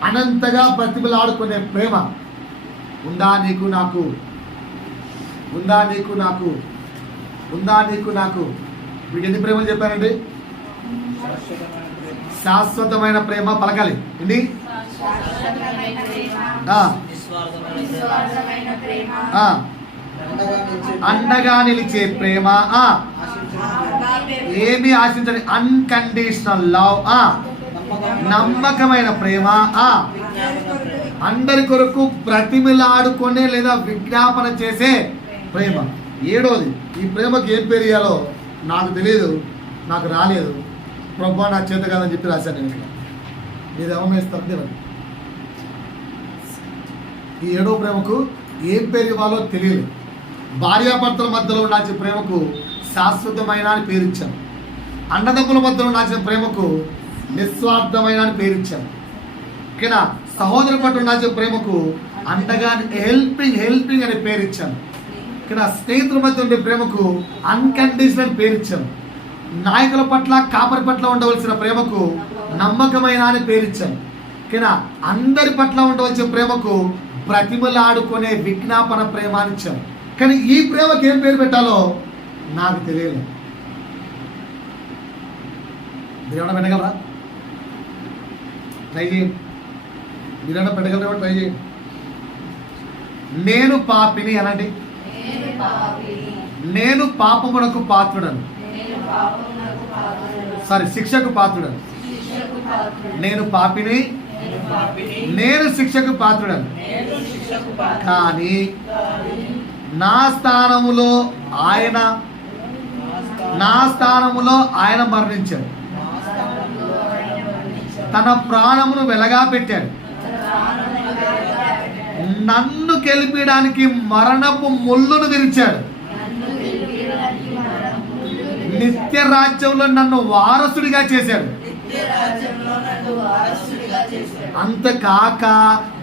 అనంతగా బ్రతిమలాడుకునే ప్రేమ ఉందా నీకు నాకు? ఉందా నీకు నాకు? మీకు ఎన్ని ప్రేమలు చెప్పారండి? శాశ్వతమైన ప్రేమ పలకాలి ఏంటి? అండగా నిలిచే ప్రేమ, ఏమి ఆశించని అన్కండిషనల్ లవ్, నమ్మకమైన ప్రేమ, అందరి కొరకు బ్రతిమిలాడుకునే లేదా విజ్ఞాపన చేసే ప్రేమ. ఏడోది, ఈ ప్రేమకి ఏం పేరు ఇయ్యాలో నాకు తెలియదు, నాకు రాలేదు, ప్రభా నా చేత కాదని చెప్పి రాశాను నేను ఇక్కడ. మీరు ఏమన్నా ఇస్తారంటే ఇవ్వండి. ఈ ఏడో ప్రేమకు ఏం పేరు ఇవ్వాలో తెలియదు. భార్యాభర్తల మధ్యలో ఉండాల్సిన ప్రేమకు శాశ్వతమైన అని పేరు ఇచ్చాను. అన్నదమ్ముల మధ్యలో ఉండాల్సిన ప్రేమకు నిస్వార్థమైన అని పేరు ఇచ్చాను. ఓకేనా? సహోదరు పట్ల ఉండాల్సిన ప్రేమకు అండగా హెల్పింగ్ అనే పేరు ఇచ్చాను. ఓకేనా? స్నేహితుల మధ్య ఉండే ప్రేమకు అన్కండిషనల్ పేరు ఇచ్చాను. నాయకుల పట్ల కాపరి పట్ల ఉండవలసిన ప్రేమకు నమ్మకమైన అని పేరు ఇచ్చాను. ఓకేనా? అందరి పట్ల ఉండవలసిన ప్రేమకు బ్రతిమలాడుకునే విజ్ఞాపన ప్రేమ అని ఇచ్చాను. కానీ ఈ ప్రేమకి ఏం పేరు పెట్టాలో నాకు తెలియదు. మీరేమన్నా పెట్టగలరా? ట్రై చేయండి. మీరేమన్నా పెట్టగలరా? ట్రై చేయండి. నేను పాపిని అనండి. నేను పాపమునకు పాత్రుడను. సారీ, శిక్షకు పాత్రుడను. నేను పాపిని, నేను శిక్షకు పాత్రుడను. కానీ నా స్థానములో ఆయన మరణించాడు. తన ప్రాణమును వెలగా పెట్టాడు. నన్ను గెలిపడానికి మరణపు ముళ్ళును విరిచాడు. నిత్య రాజ్యంలో నన్ను వారసుడిగా చేశాడు. అంతకాక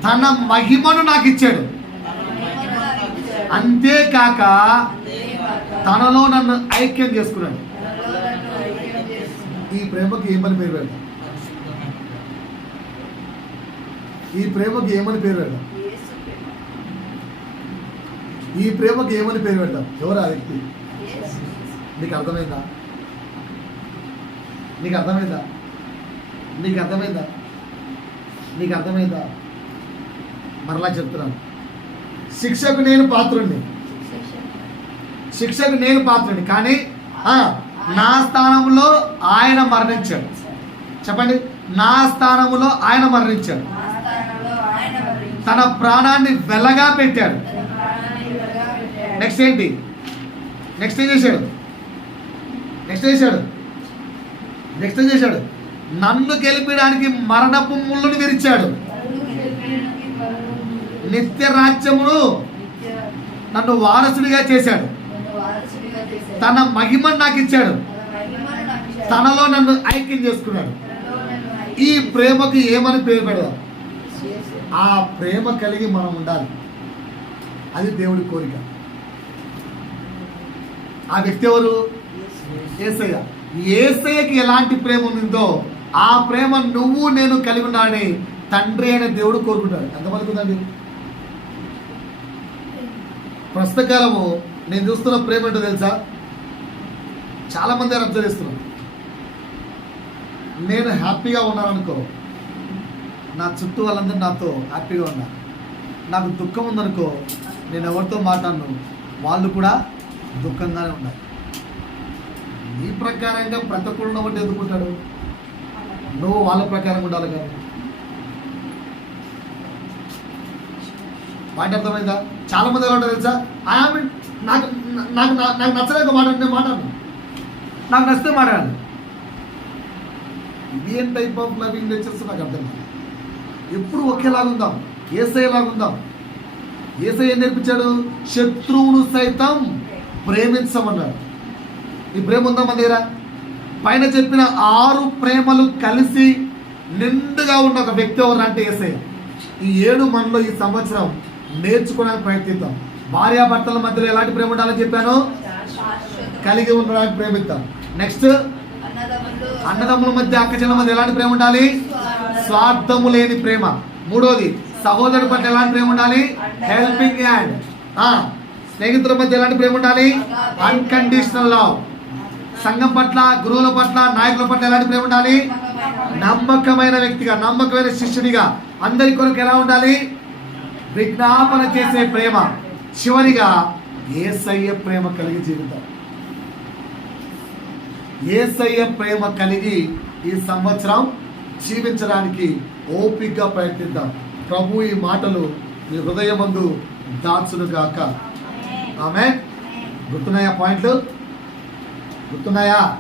తన మహిమను నాకు ఇచ్చాడు. అంతేకాక తనలో నన్ను ఐక్యం చేసుకున్నాడు. ఈ ప్రేమకి ఏమని పేరు పెడతాం? ఈ ప్రేమకి ఏమని పేరు పెడతాం? ఈ ప్రేమకి ఏమని పేరు పెడతాం? ఎవరు ఆ వ్యక్తి? నీకు అర్థమైందా? నీకు అర్థమైందా? నీకు అర్థమైందా? నీకు అర్థమైందా? మరలా చెప్తున్నాను. శిక్షకు నేను పాత్రుడిని, శిక్షకు నేను పాత్రుడిని. కానీ నా స్థానంలో ఆయన మరణించాడు. చెప్పండి, నా స్థానంలో ఆయన మరణించాడు. తన ప్రాణాన్ని వెలగా పెట్టాడు. నెక్స్ట్ ఏంటి? నెక్స్ట్ ఏం చేశాడు? నెక్స్ట్ ఏం చేశాడు? నన్ను గెలిపడానికి మరణపు ముళ్ళను విరిచాడు. నిత్య రాజ్యమును నన్ను వారసుడిగా చేశాడు. తన మహిమను నాకు ఇచ్చాడు. తనలో నన్ను ఐక్యం చేసుకున్నాడు. ఈ ప్రేమకు ఏమని పేరు పెడదాం? ఆ ప్రేమ కలిగి మనం ఉండాలి. అది దేవుడి కోరిక. ఆ వ్యక్తి ఎవరు? యేసయ్య. యేసయ్యకి ఎలాంటి ప్రేమ ఉందో ఆ ప్రేమ నువ్వు నేను కలిగి ఉన్నాడని తండ్రి అయిన దేవుడు కోరుకుంటాడు. ఎంతమందికి ఉందండి? ప్రస్తుత కాలము నేను చూస్తున్న ప్రేమ ఏంటో తెలుసా? చాలా మంది అబ్జర్వ్ చేస్తున్నారు. నేను హ్యాపీగా ఉన్నాను అనుకో, నా చుట్టూ వాళ్ళందరూ నాతో హ్యాపీగా ఉన్నారు. నాకు దుఃఖం ఉందనుకో, నేను ఎవరితో మాట్లాడను, వాళ్ళు కూడా దుఃఖంగానే ఉన్నారు. ఈ ప్రకారంగా ప్రతి ఒక్కరు ఉన్నప్పుడు ఎదుర్కొంటాడు. నువ్వు వాళ్ళ ప్రకారం ఉండాలి కదా. మాట అర్థమైందా? చాలా మంది ఎలా ఉంటారు తెలుసా? నాకు నాకు నాకు నచ్చలేక నేను మాట్లాడను, నాకు నచ్చితే మాట్లాడాలి. ఇది ఏం టైప్ ఆఫ్ లవింగ్ నేచర్స్ నాకు అర్థం కాదు. ఎప్పుడు ఒకేలాగుందాం, యేసయ్యలాగుందాం. యేసయ్య ఏం నేర్పించాడు? శత్రువును సైతం ప్రేమించమన్నాడు. ఈ ప్రేమ ఉందా మన దగ్గర? పైన చెప్పిన 6 ప్రేమలు కలిసి నిండుగా ఉన్న ఒక వ్యక్తి ఎవరంటే యేసయ్య. ఈ 7 మనలో ఈ సంవత్సరం నేర్చుకోవడానికి ప్రయత్నిద్దాం. భార్యాభర్తల మధ్యలో ఎలాంటి ప్రేమ ఉండాలని చెప్పాను? కలిగి ఉండడానికి ప్రేమిద్దాం. నెక్స్ట్, అన్నదమ్ముల మధ్య అక్కచెల్లెల మధ్య ఎలాంటి ప్రేమ ఉండాలి? స్వార్థము లేని ప్రేమ. మూడోది, సహోదరుడి పట్ల ఎలాంటి ప్రేమ ఉండాలి? Helping hand. స్నేహితుల మధ్య ఎలాంటి ప్రేమ ఉండాలి? Unconditional love. సంఘం పట్ల, గురువుల పట్ల, నాయకుల పట్ల ఎలాంటి ప్రేమ ఉండాలి? నమ్మకమైన వ్యక్తిగా, నమ్మకమైన శిష్యుడిగా, అందరి కొరకు ఎలా ఉండాలి? విజ్ఞాపన చేసే ప్రేమ. చివరిగా యేసయ్య ప్రేమ కలిగి జీవితం. యేసయ్య ప్రేమ కలిగి ఈ సంవత్సరం జీవించడానికి ఓపికగా ప్రయత్నిద్దాం. ప్రభు ఈ మాటలు మీ హృదయమందు దాచును గాక. ఆమేన్. గుర్తున్నాయా పాయింట్లు? గుర్తున్నాయా?